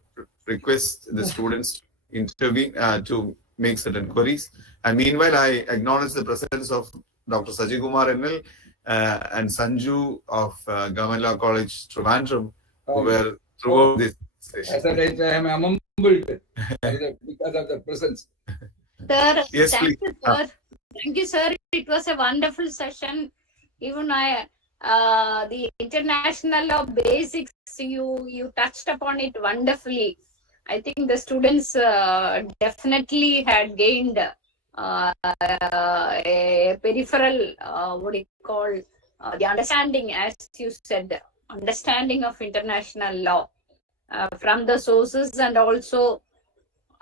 request the students to intervene to make certain queries. And meanwhile, I acknowledge the presence of Dr. Saji Kumar NL and Sanju of Government Law College, Trivandrum, who were throughout this session. As I am humbled because of the presence. Sir, Yes, thank please. you, sir. Thank you, sir. It was a wonderful session. Even the international law basics, you touched upon it wonderfully. I think the students definitely had gained a peripheral, the understanding, as you said, understanding of international law from the sources and also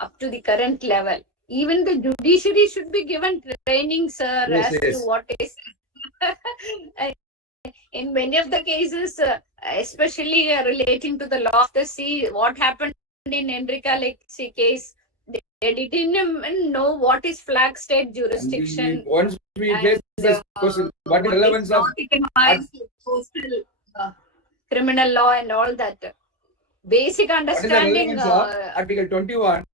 up to the current level. Even the judiciary should be given training, sir, Yes, as yes. to what is. In many of the cases, especially relating to the law of the sea, what happened in Enrica Lexi case, they didn't even know what is flag state jurisdiction. Once we And, face this question, what is the relevance of postal criminal law and all that? Basic what is the understanding. relevance of Article 21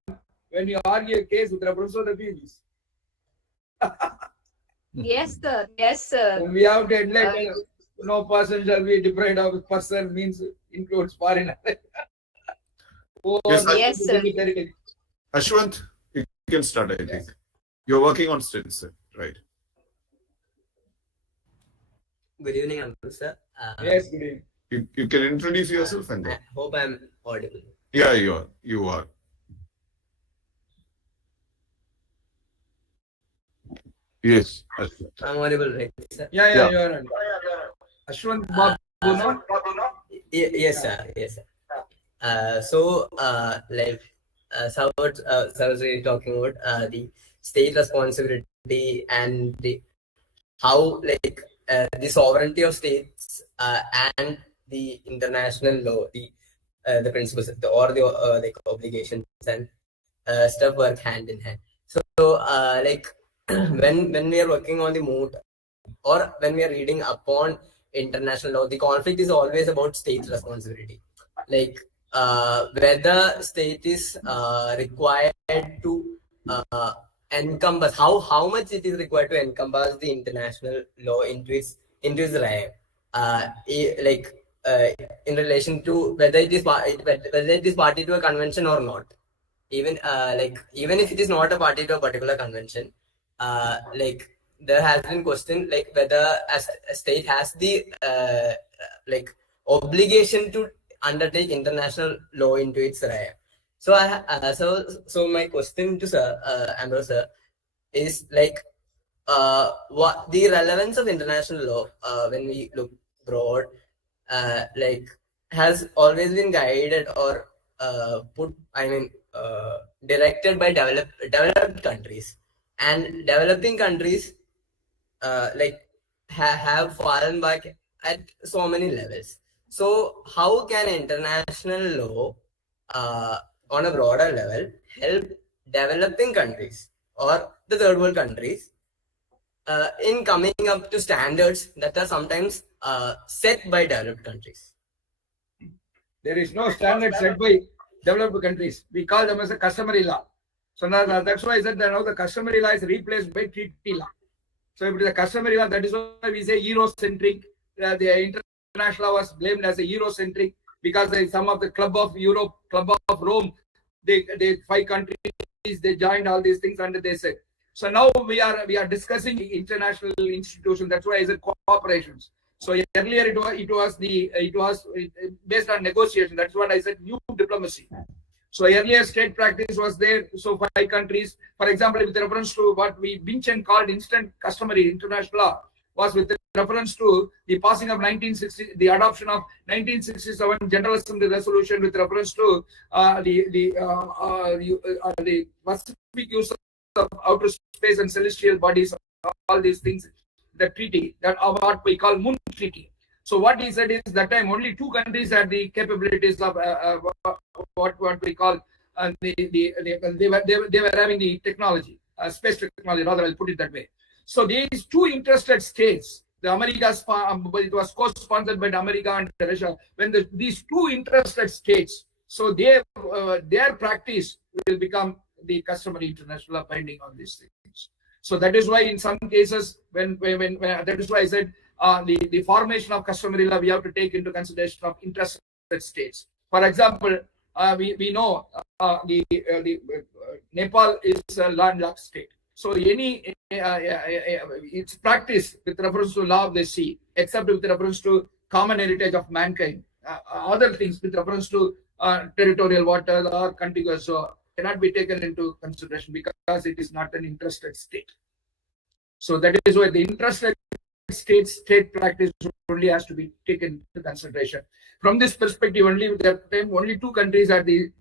when you argue a case with reference to refugees? Yes, sir. Yes, sir. We have to admit no person shall be deprived of person means includes foreigner. Yes, sir. Ashwant, you can start, I think. You're working on students, right? Good evening, Uncle sir. Yes, good evening. You can introduce yourself and I then. hope I'm audible. Yeah, you are. Yes. Ashwant. I'm audible, right, sir? Yeah, you are right. Ashwant Babu, no? Yes, sir. Yes, sir. Sir was really talking about the state responsibility and how the sovereignty of states and the international law, the principles the obligations and stuff work hand in hand. So when we are working on the moot or when we are reading upon international law, the conflict is always about state responsibility. Whether state is required to encompass how much it is required to encompass the international law into its realm, in relation to whether it is party to a convention or not. Even if it is not a party to a particular convention, there has been question whether a state has the obligation to undertake international law into its realm. So so my question to Sir Ambrose sir is what the relevance of international law when we look broad, has always been guided or directed by developed countries, and developing countries have fallen back at so many levels. So how can international law on a broader level help developing countries or the third world countries in coming up to standards that are sometimes set by developed countries? There is no standard set by developed countries. We call them as a customary law. So now that's why I said that now the customary law is replaced by treaty law. So if it is a customary law, that is why we say Eurocentric. The international law was blamed as a Eurocentric because some of the Club of Europe, Club of Rome, they 5 countries they joined all these things, and they said. So now we are discussing international institutions. That's why I said cooperations. So earlier it was based on negotiation. That's what I said, new diplomacy. So earlier state practice was there. So 5 countries, for example, with reference to what we Binchen called instant customary international law, was with reference to the passing of 1960, the adoption of 1967 General Assembly resolution with reference to the Pacific use of outer space and celestial bodies, all these things, the treaty that are what we call Moon Treaty. So what he said is that time only 2 countries had the capabilities of what we call they were having the technology, space technology. Rather, I'll put it that way. So these 2 interested states, the Americas, it was co-sponsored by America and Russia. When these 2 interested states, so their practice will become the customary international binding on these things. So that is why in some cases, when that is why I said the formation of customary law, we have to take into consideration of interested states. For example, we know Nepal is a landlocked state. So any its practice with reference to law of the sea, except with reference to common heritage of mankind, other things with reference to territorial water or contiguous, so cannot be taken into consideration because it is not an interested state. So that is why the interested state practice only has to be taken into consideration. From this perspective, only with that time, only 2 countries had the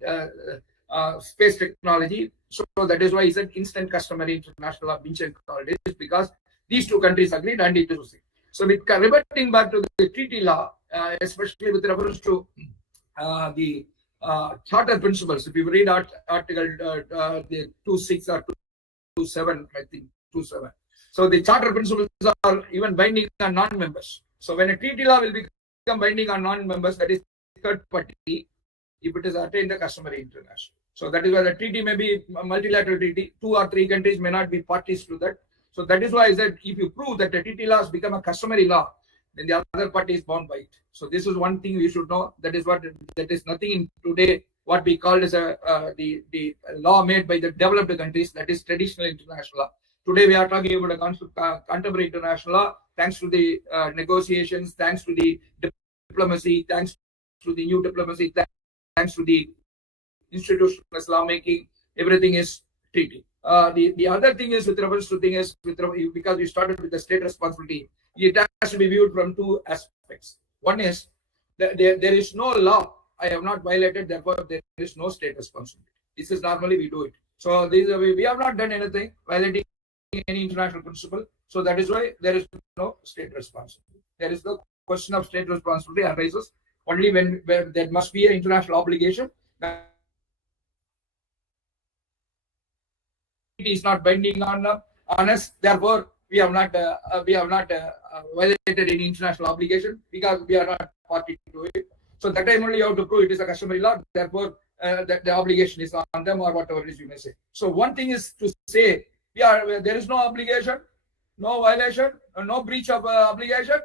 space technology. So that is why he said instant customary international law, Binchen called it, because these 2 countries agreed and it was. So with reverting back to the treaty law, especially with reference to the charter principles, if you read article the 2.6 or 2.7, I think 2.7. So the charter principles are even binding on non-members. So when a treaty law will become binding on non-members, that is third party, if it is attained the customary international. So that is why the treaty may be a multilateral treaty. 2 or 3 countries may not be parties to that. So that is why I said if you prove that the treaty law has become a customary law, then the other party is bound by it. So this is one thing we should know. That is nothing in today what we call as the law made by the developed countries. That is traditional international law. Today we are talking about a contemporary international law, thanks to the negotiations, thanks to the diplomacy, thanks to the new diplomacy, thanks to the institutional lawmaking, everything is treaty. The other thing is with reference to because we started with the state responsibility, it has to be viewed from 2 aspects. One is that there is no law I have not violated, therefore there is no state responsibility. This is normally we do it. So we have not done anything violating any international principle. So that is why there is no state responsibility. There is no question of state responsibility arises only when there must be an international obligation. It is not binding on us. Therefore, we have not violated any international obligation because we are not party to it. So that time only you have to prove it is a customary law. Therefore, the obligation is on them or whatever it is you may say. So one thing is to say there is no obligation, no violation, no breach of obligation.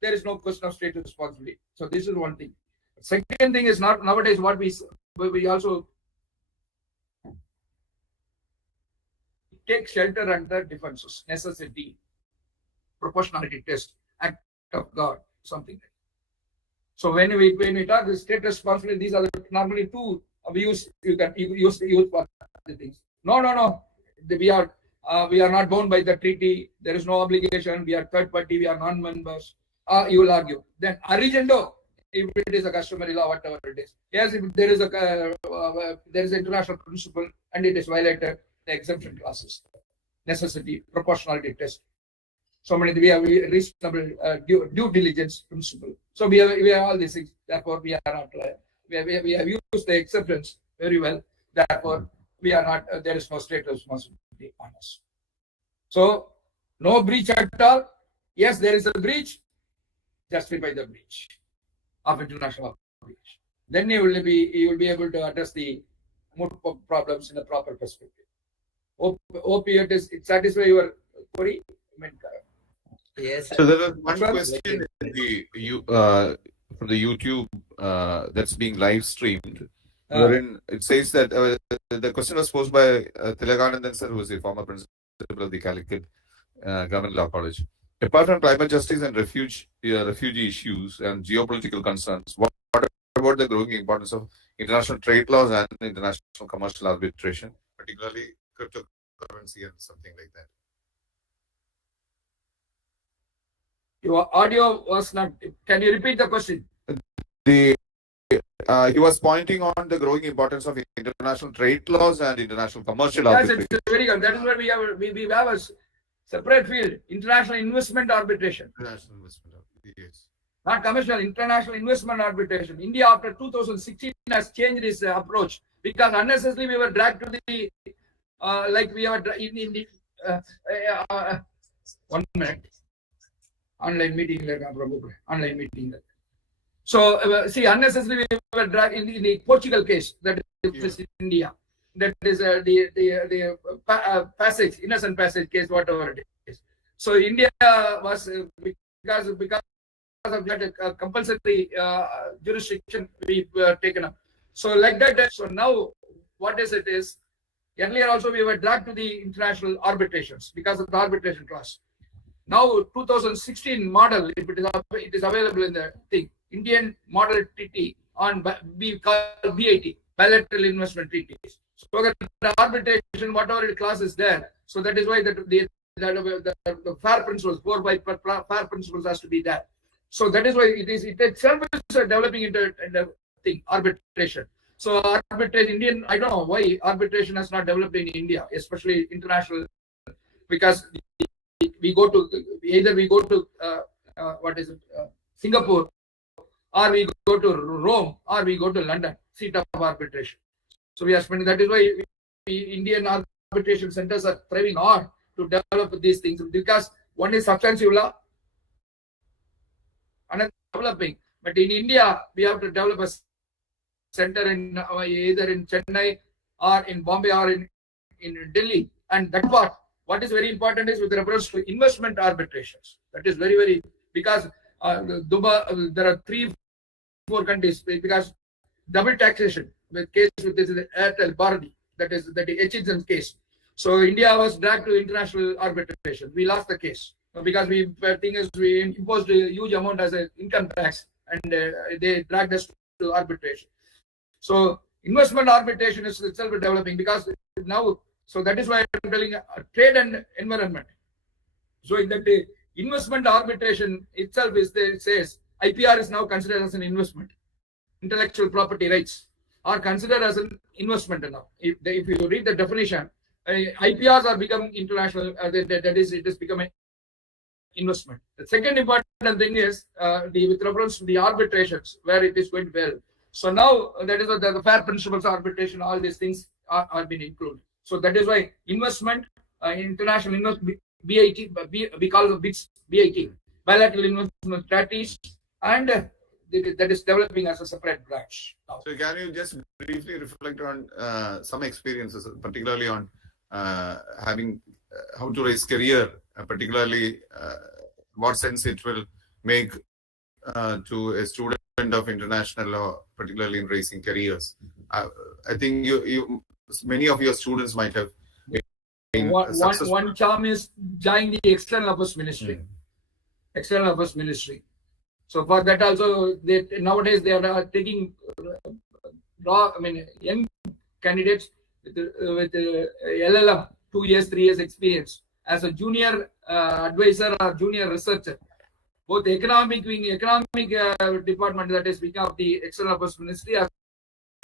There is no question of state responsibility. So this is one thing. Second thing is not nowadays what we also take shelter under defenses, necessity, proportionality test, act of God, something like that. So when we talk the state responsibility, these are normally 2 views you can use for the things. No. We are not bound by the treaty. There is no obligation. We are third party. We are non-members. You will argue. Then arigendo, if it is a customary law, whatever it is. Yes, if there is an international principle and it is violated, the exemption clauses, necessity, proportionality test. So many we have reasonable due diligence principle. So we have all these things. Therefore, we are not. We have used the exceptions very well. Therefore, we are not. There is no state responsibility on us. So no breach at all. Yes, there is a breach. Justify the breach of international obligation. Then you will be able to address the moot problems in a proper perspective. Hope it satisfy your query. Yes. So there was one question from the YouTube that's being live streamed. wherein it says that the question was posed by Tilaganandan sir, who is the former principal of the Calicut Government Law College. Apart from climate justice and refugee issues and geopolitical concerns, what about the growing importance of international trade laws and international commercial arbitration, particularly cryptocurrency and something like that? Your audio was not. Can you repeat the question? He was pointing on the growing importance of international trade laws and international commercial arbitration. Yes, it's very good. That is where we have a separate field, international investment arbitration. International investment arbitration, yes. Not commercial, international investment arbitration. India after 2016 has changed its approach because unnecessarily we were dragged to the like we are in the 1 minute online meeting online meeting. So see, unnecessarily we were dragged in the Portugal case that is in India. That is the passage, innocent passage case, whatever it is. So India was because of that compulsory jurisdiction we were taken up. So like that. So now what is it is earlier also we were dragged to the international arbitrations because of the arbitration clause. Now 2016 model, if it is available in the thing, Indian model treaty on called BIT, bilateral investment treaties. So that the arbitration, whatever clause is there, so that is why the fair principles, 4 by fair principles has to be there. So that is why it itself is developing into thing arbitration. So arbitration, Indian, I don't know why arbitration has not developed in India, especially international, because we go to Singapore, or we go to Rome, or we go to London, seat of arbitration. So we are spending. That is why Indian arbitration centers are thriving hard to develop these things, because one is substantive law, another developing. But in India, we have to develop a center in either in Chennai or in Bombay or in Delhi. And that part, what is very important is with reference to investment arbitrations. That is very, very, because Dubai, there are 3-4 countries, because double taxation, the case with this is Airtel Bharti, that is the Hutchinson case. So India was dragged to international arbitration. We lost the case because we imposed a huge amount as an income tax, and they dragged us to arbitration. So investment arbitration is itself developing because now. So that is why I'm telling trade and environment. So in that investment arbitration itself it says IPR is now considered as an investment. Intellectual property rights are considered as an investment now. If you read the definition, IPRs are becoming international. That is, it has become an investment. The second important thing is with reference to the arbitrations where it is going well. So now that is the fair principles arbitration. All these things are being included. So that is why investment, international investment, BIT, we call it BIT, bilateral investment treaties, and that is developing as a separate branch. Now. So can you just briefly reflect on some experiences, particularly on having how to raise career, particularly what sense it will make to a student of international law, particularly in raising careers? I think many of your students might have been one charm is join the external affairs ministry. External affairs ministry. So for that also, nowadays they are taking young candidates with LLM, 2 years, 3 years experience as a junior advisor or junior researcher. Both economic department, that is speaking of the external affairs ministry, as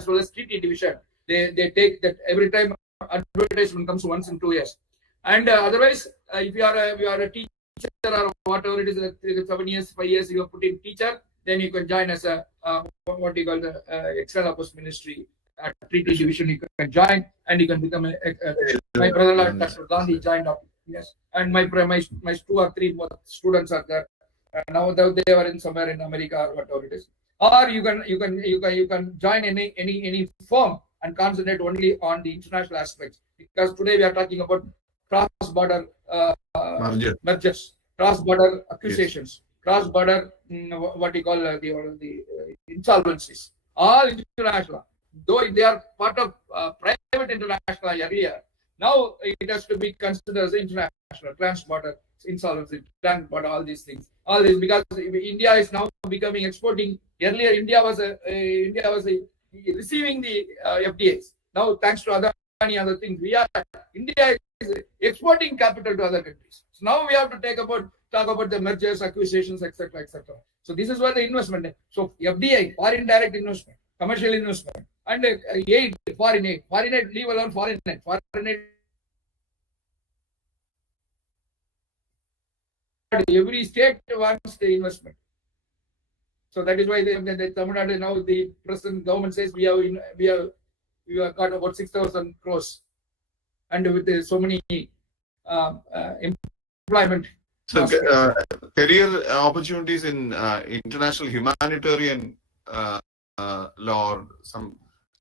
well as treaty division. They take that every time advertisement comes once in 2 years. And otherwise, if you are a teacher or whatever it is, 7 years, 5 years, you are put in teacher, then you can join as a what you call the external affairs ministry treaty division. You can join and you can become my brother Dr. Gandhi joined up. Yes, and my 2 or 3 more students are there. Now they are in somewhere in America or whatever it is. Or you can join any firm and concentrate only on the international aspects, because today we are talking about cross-border mergers, cross-border acquisitions, cross-border what you call the insolvencies, all international. though they are part of private international earlier, now it has to be considered as international, trans-border insolvency, trans-border, all these things. All this because India is now becoming exporting. Earlier, India was receiving the FDIs. Now, thanks to other things, India is exporting capital to other countries. So now we have to talk about the mergers, acquisitions, etc., etc. So this is where the investment. So FDI, foreign direct investment, commercial investment, and aid, foreign aid, leave alone foreign aid, every state wants the investment. So that is why the Tamil Nadu now the present government says we have got about 6,000 crores, and with so many employment. So career opportunities in international humanitarian law or some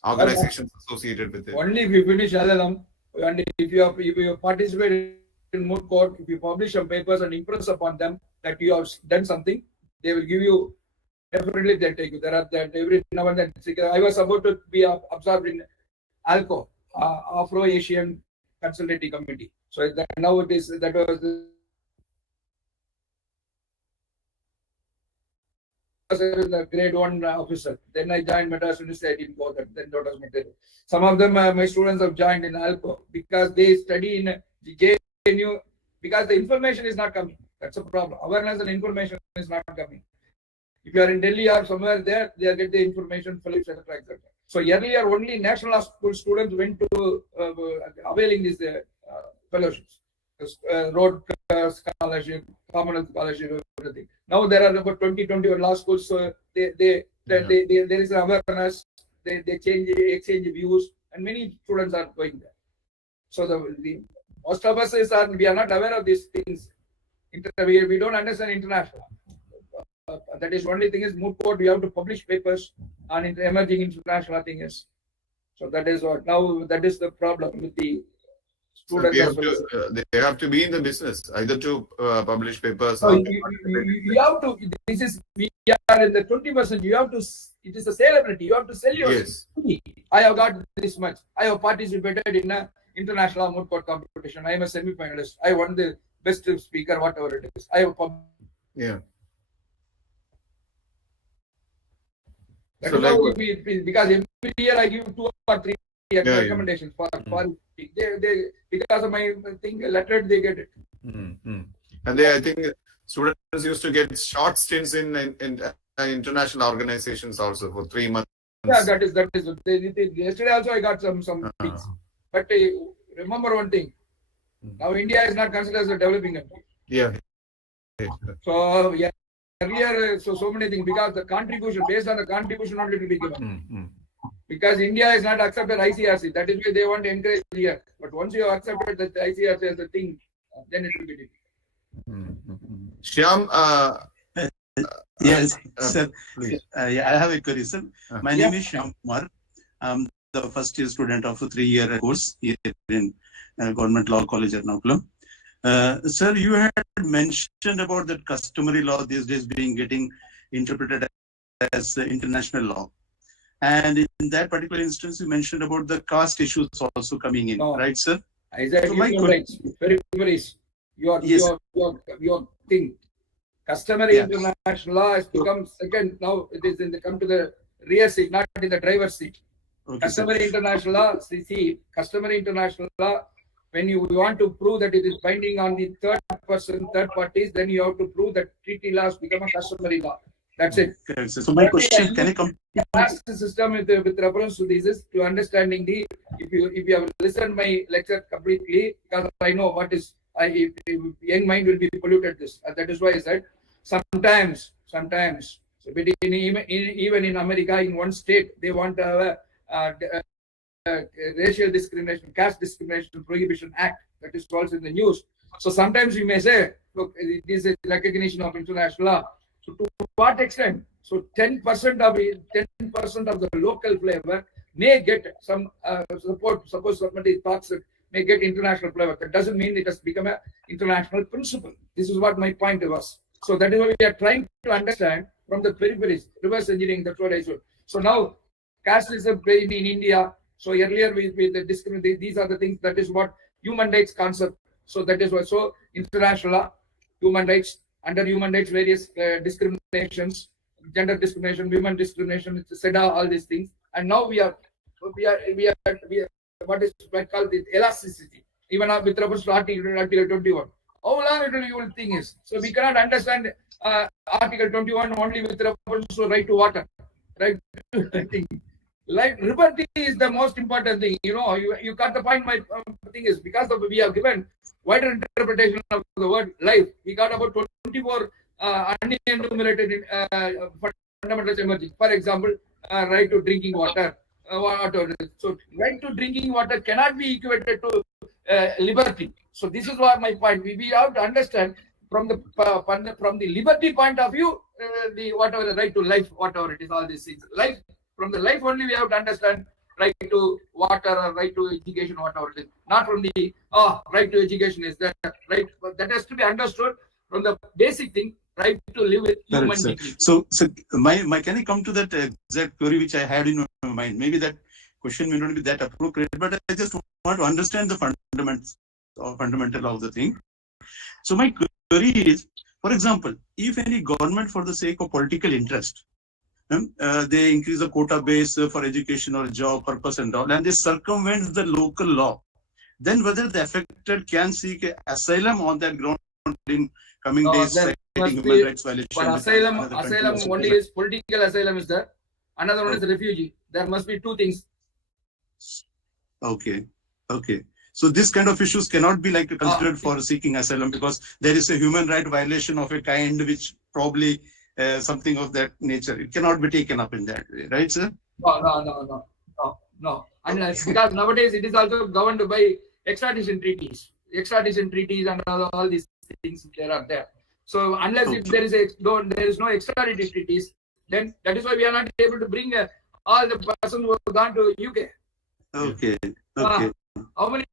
organizations associated with it. Only if you finish LLM and if you participate in moot court, if you publish some papers and impress upon them that you have done something, they will give you. Definitely, they take you. There are that every now and then. I was about to be absorbed in ALCO, Afro-Asian Consultative Committee. So now it is that was the grade 1 officer. Then I joined Madras University. I didn't go there. Then that was material. Some of them, my students have joined in ALCO because they study in the JNU because the information is not coming. That's a problem. Awareness and information is not coming. If you are in Delhi or somewhere there, they get the information, fellowships, etc., etc. So earlier, only national school students went to availing these fellowships, road scholarship, Commonwealth scholarship, everything. Now there are about 21 law schools, so there is an awareness. They exchange views, and many students are going there. So the most of us we are not aware of these things. We don't understand international. That is only thing is moot court. We have to publish papers on emerging international things. So that is what now that is the problem with the students. So they have to be in the business either to publish papers. So you have to. This is we are in the 20%. You have to. It is a saleability. You have to sell your. Yes. I have got this much. I have participated in an international moot court competition. I am a semi-finalist. I won the best speaker, whatever it is. I have. Yeah. That so like, because every year I give 2 or 3 recommendations for they because of my thing letter they get it. And I think students used to get short stints in international organizations also for 3 months. Yeah, that is. Yesterday also I got some things. But remember one thing. Now India is not considered as a developing country. Yeah. So earlier, so many things because the contribution based on the contribution only to be given. Because India is not accepted ICRC, that is why they want to encourage here. But once you have accepted that ICRC as a thing, then it will be different. Shyam, yes, sir. I have a query, sir. My name is Shyam Kumar. I'm the first year student of a 3-year course here in Government Law College at Ernakulam. Sir, you had mentioned about that customary law these days getting interpreted as international law. And in that particular instance, you mentioned about the caste issues also coming in, right, sir? Exactly. So my very your thing. Customary international law has become second. Now it is come to the rear seat, not in the driver's seat. Okay, customary international law, customary international law. When you want to prove that it is binding on the third parties, then you have to prove that treaty laws become a customary law. That's it. Okay, so my question, can I come? The system with reference to this is to understanding the. If you have listened my lecture completely, because I know what is. Young mind will be polluted. This that is why I said sometimes. So even in America, in one state, they want to have a racial discrimination, caste discrimination prohibition act that is also in the news. So sometimes you may say, look, it is a recognition of international law. So to what extent? So 10% of the local flavor may get some support. Suppose somebody talks may get international flavor. That doesn't mean it has become an international principle. This is what my point was. So that is what we are trying to understand from the peripheries, reverse engineering. That's what I said. So now casteism in India. So earlier with the discrimination, these are the things, that is what human rights concept. So that is what, so international law, human rights, under human rights, various discriminations, gender discrimination, women discrimination, SEDA, all these things. And now we are what is called the elasticity, even with reference to Article 21. How long you will think is? So we cannot understand Article 21 only with reference to right to water, right? Like liberty is the most important thing. You got the point. My thing is, because we have given wider interpretation of the word life. We got about 24 unenumerated fundamentals emerging. For example, right to drinking water. So right to drinking water cannot be equated to liberty. So this is what my point. We have to understand from the liberty point of view, the whatever the right to life, whatever it is, all these things. Life, from the life only we have to understand right to water or right to education, whatever it is. Not from the right to education is that right. That has to be understood from the basic thing, right to live with human dignity. So my can I come to that exact query which I had in my mind? Maybe that question may not be that appropriate, but I just want to understand the fundamentals or fundamental of the thing. So my query is, for example, if any government for the sake of political interest, they increase the quota base for education or job purpose and all, and they circumvent the local law, then whether the affected can seek asylum on that ground in coming days, citing human rights violation. For asylum only is political asylum is there. Another one is refugee. There must be two things. Okay. So this kind of issues cannot be like considered for seeking asylum, because there is a human right violation of a kind which probably something of that nature. It cannot be taken up in that way, right, sir? No. Unless, because nowadays it is also governed by extradition treaties and all these things are there. So unless if there is no extradition treaties, then that is why we are not able to bring all the persons who have gone to UK. Okay. How many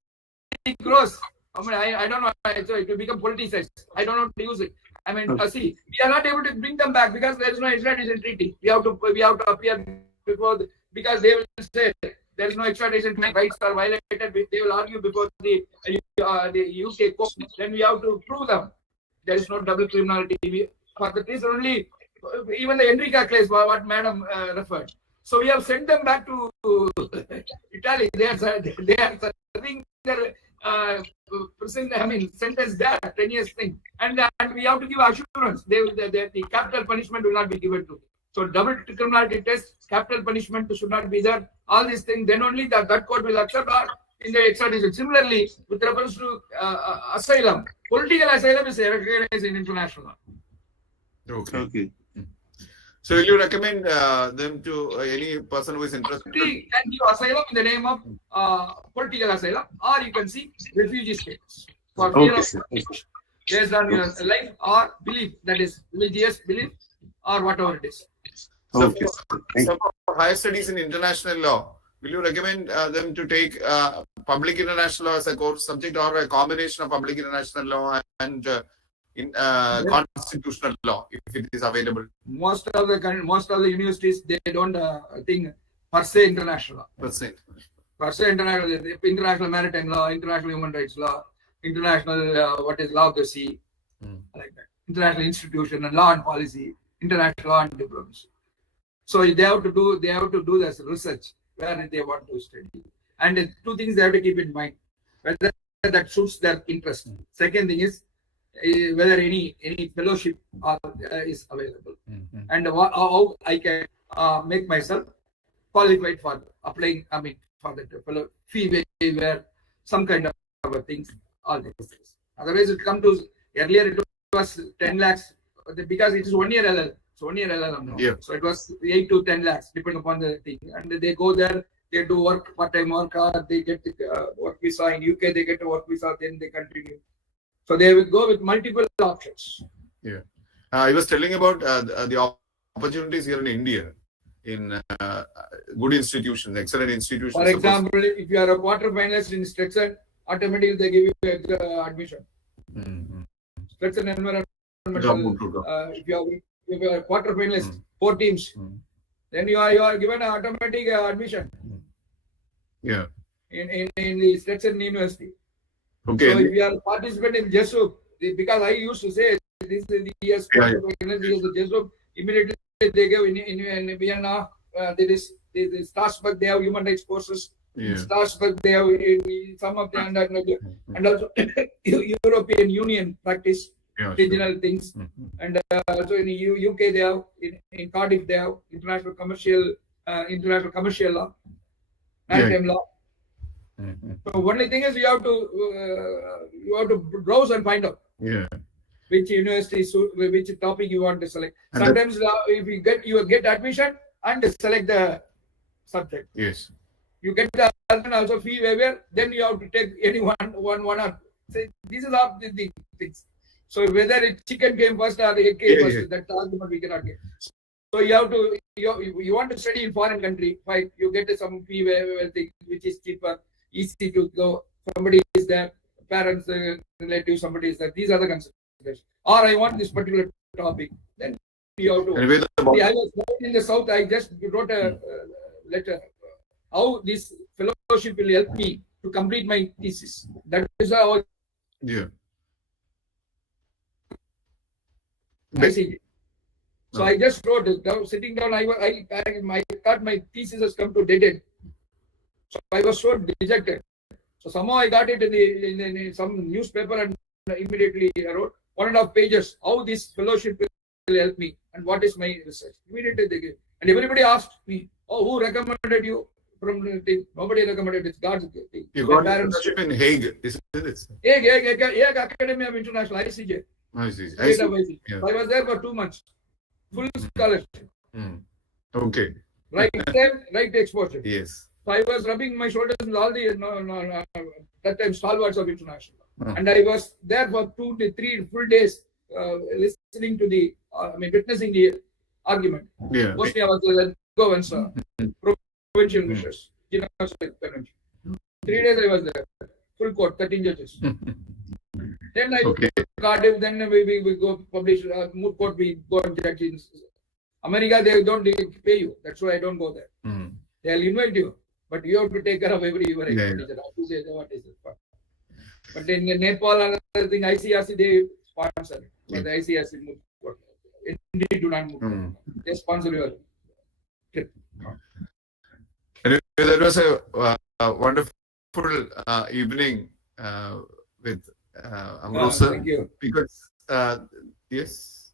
crores? I don't know. So it will become politicized. I don't know how to use it. I mean, see, we are not able to bring them back because there is no extradition treaty. We have to appear before because they will say there is no extradition. My rights are violated. They will argue before the UK court. Then we have to prove them. There is no double criminality. For that reason only, even the Enrica case, what Madam referred. So we have sent them back to Italy. They are serving their prison, sentence there, 10 years thing. And we have to give assurance. The capital punishment will not be given to. So double criminality test, capital punishment should not be there. All these things, then only that court will accept or in the extradition. Similarly, with reference to asylum, political asylum is recognized in international law. Okay. So will you recommend them to any person who is interested? You can give asylum in the name of political asylum, or you can see refugee status for fear of based on your life or belief, that is religious belief or whatever it is. So for higher studies in international law, will you recommend them to take public international law as a course subject, or a combination of public international law and constitutional law, if it is available? Most of the universities, they don't think per se international law. Per se international maritime law, international human rights law, international what is law of the sea, like that. International institution and law and policy, international law and diplomacy. So they have to do this research where they want to study. And two things they have to keep in mind, whether that suits their interest. Second thing is whether any fellowship is available, and how I can make myself qualified for applying. For the fee waiver, some kind of things, all these things. Otherwise, it come to earlier it was 10 lakhs because it is 1 year LL. So 1 year LL now. Yeah. So it was 8 to 10 lakhs depending upon the thing, and they go there. They do work, part-time work, or they get work visa in UK. They get a work visa, then they continue. So they will go with multiple options. Yeah. I was telling about the opportunities here in India in good institutions, excellent institutions. For example, if you are a quarter finalist in Stetson, automatically they give you admission. Stetson environmental. If you are a quarter finalist, 4 teams, then you are given an automatic admission Yeah. in the Stetson University. Okay. So if you are a participant in JESUP, because I used to say this is the years the JESUP, immediately they give in Vienna, there is Strasbourg, they have human rights courses. Yeah. In Strasbourg, they have some of the and also European Union practice regional things. And also in the UK, they have in Cardiff, they have international commercial law, maritime law. So only thing is you have to browse and find out which university, which topic you want to select. And sometimes if you get admission and select the subject. Yes. You get the also fee waiver, then you have to take any one or say this is all the things. So whether it chicken came first or egg came first, that argument we cannot get. So you have to you want to study in foreign country, right? You get some fee waiver thing which is cheaper, easy to go. Somebody is there, parents, relatives, somebody is there. These are the considerations. Or I want this particular topic. Then you have to. I was in the south. I just wrote a letter. How this fellowship will help me to complete my thesis. That is how. Yeah. I see. So I just wrote it down, sitting down. I thought my thesis has come to dead end. So I was so dejected. So somehow I got it in some newspaper and immediately I wrote 1.5 pages. How this fellowship will help me and what is my research. Immediately they gave. And everybody asked me, "Oh, who recommended you?" From the thing? Nobody recommended. It's God's thing. You got fellowship in Hague, isn't it? Hague Academy of International ICJ. I see. Yeah. I was there for 2 months. Full scholarship. Okay. Right time, right exposure. Yes. So I was rubbing my shoulders with all the that time stalwarts of international. And I was there for 2 to 3 full days listening to the, witnessing the argument. Yeah. Mostly I was go and saw provincial measures. 3 days I was there. Full court, 13 judges. Then I Cardiff, then we go publish moot court, we go and judge in America, they don't pay you. That's why I don't go there. They'll invite you, but you have to take care of every expenditure. How to say what is it? But in Nepal, another thing, ICRC, they sponsor it. But the ICRC moot court. Indeed, do not move. They sponsor your trip. Anyway, that was a wonderful evening with Ambrose. Thank you. Because yes,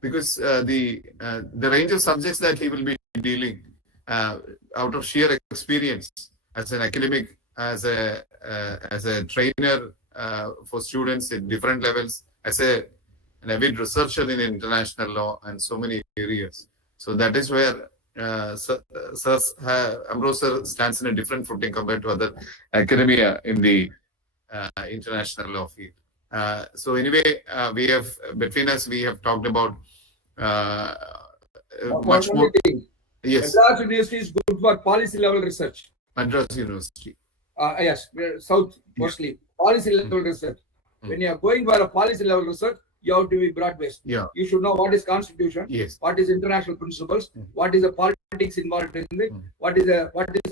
because the range of subjects that he will be dealing out of sheer experience as an academic, as a trainer for students in different levels, as an avid researcher in international law and so many areas. So that is where Ambrose stands in a different footing compared to other academia in the international law field. So anyway, we have between us we have talked about much more. Yes, Madras University is good for policy level research. Madras University. Yes, South mostly policy level research. When you are going for a policy level research, you have to be broad-based. Yeah. You should know what is constitution, yes, what is international principles, what is the politics involved in it, what is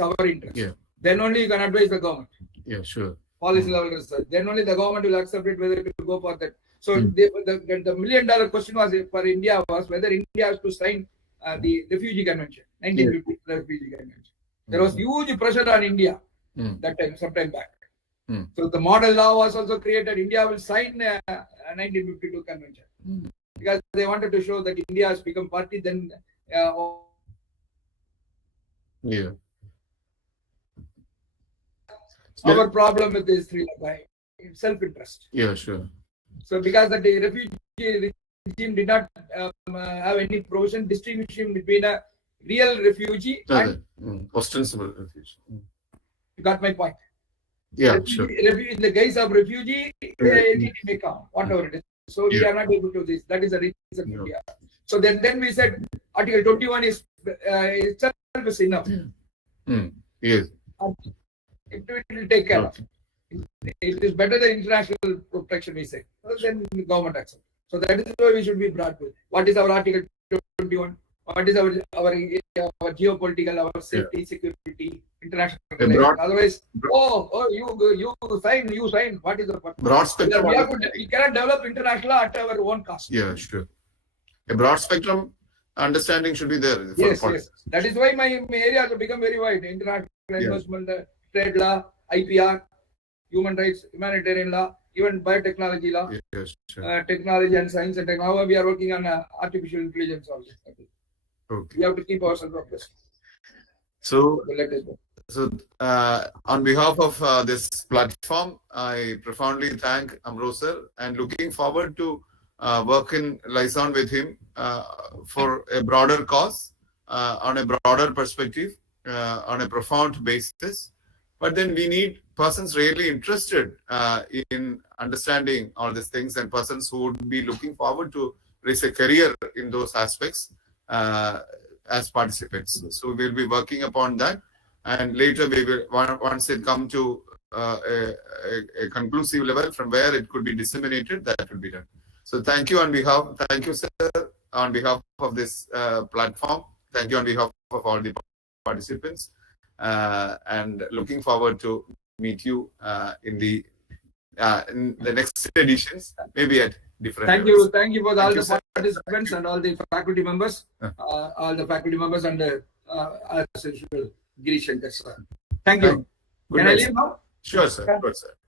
our interest. Yeah. Then only you can advise the government. Yeah, sure. Policy level research. Then only the government will accept it whether to go for that. So the million-dollar question was for India was whether India has to sign the Refugee Convention, 1950 Refugee Convention. There was huge pressure on India that time, sometime back. So the model law was also created. India will sign a 1952 convention because they wanted to show that India has become party. Then our problem with this Sri Lanka is self-interest. Yeah, sure. So because the refugee regime did not have any provision distinguishing between a real refugee and ostensible refugee. You got my point. Yeah, sure. In the case of refugee, it may come, whatever it is. So we are not able to do this. That is the reason for India. So then we said Article 21 is itself is enough. Yes. It will take care of. It is better than international protection, we say. Then the government accepts. So that is why we should be brought with. What is our Article 21? what is our geopolitical, our safety, security, international. Otherwise, you sign. What is the purpose? Broad spectrum. We cannot develop international at our own cost. Yeah, sure. A broad spectrum understanding should be there. Yes. That is why my area has become very wide. International investment, trade law, IPR, human rights, humanitarian law, even biotechnology law, Yes, sure. technology and science and technology. Now we are working on artificial intelligence also. Okay. We have to keep ourselves abreast. So, Let us go. on behalf of this platform, I profoundly thank Amro sir and looking forward to work in liaison with him for a broader cause, on a broader perspective, on a profound basis. But then we need persons really interested in understanding all these things and persons who would be looking forward to raise a career in those aspects as participants. So we'll be working upon that. And later we will, once it come to a conclusive level from where it could be disseminated, that will be done. So thank you, sir, on behalf of this platform. Thank you on behalf of all the participants. And looking forward to meet you in the next editions, maybe at different levels. Thank you for all the participants and all the faculty members, and as usual, Girish Shankar sir. Thank you. Can I leave now? Sure, sir.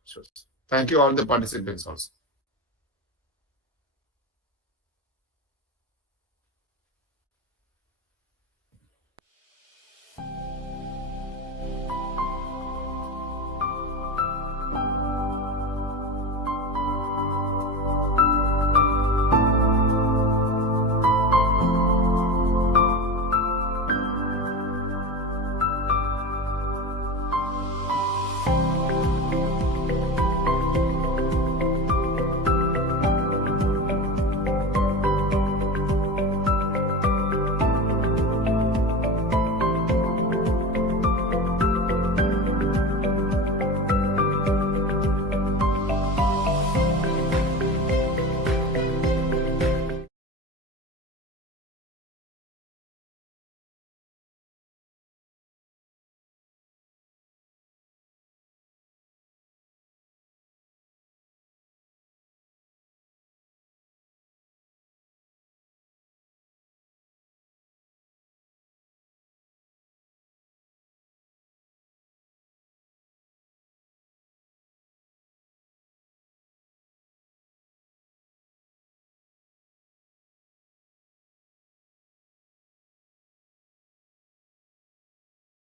Sure, sir. Thank you all the participants also.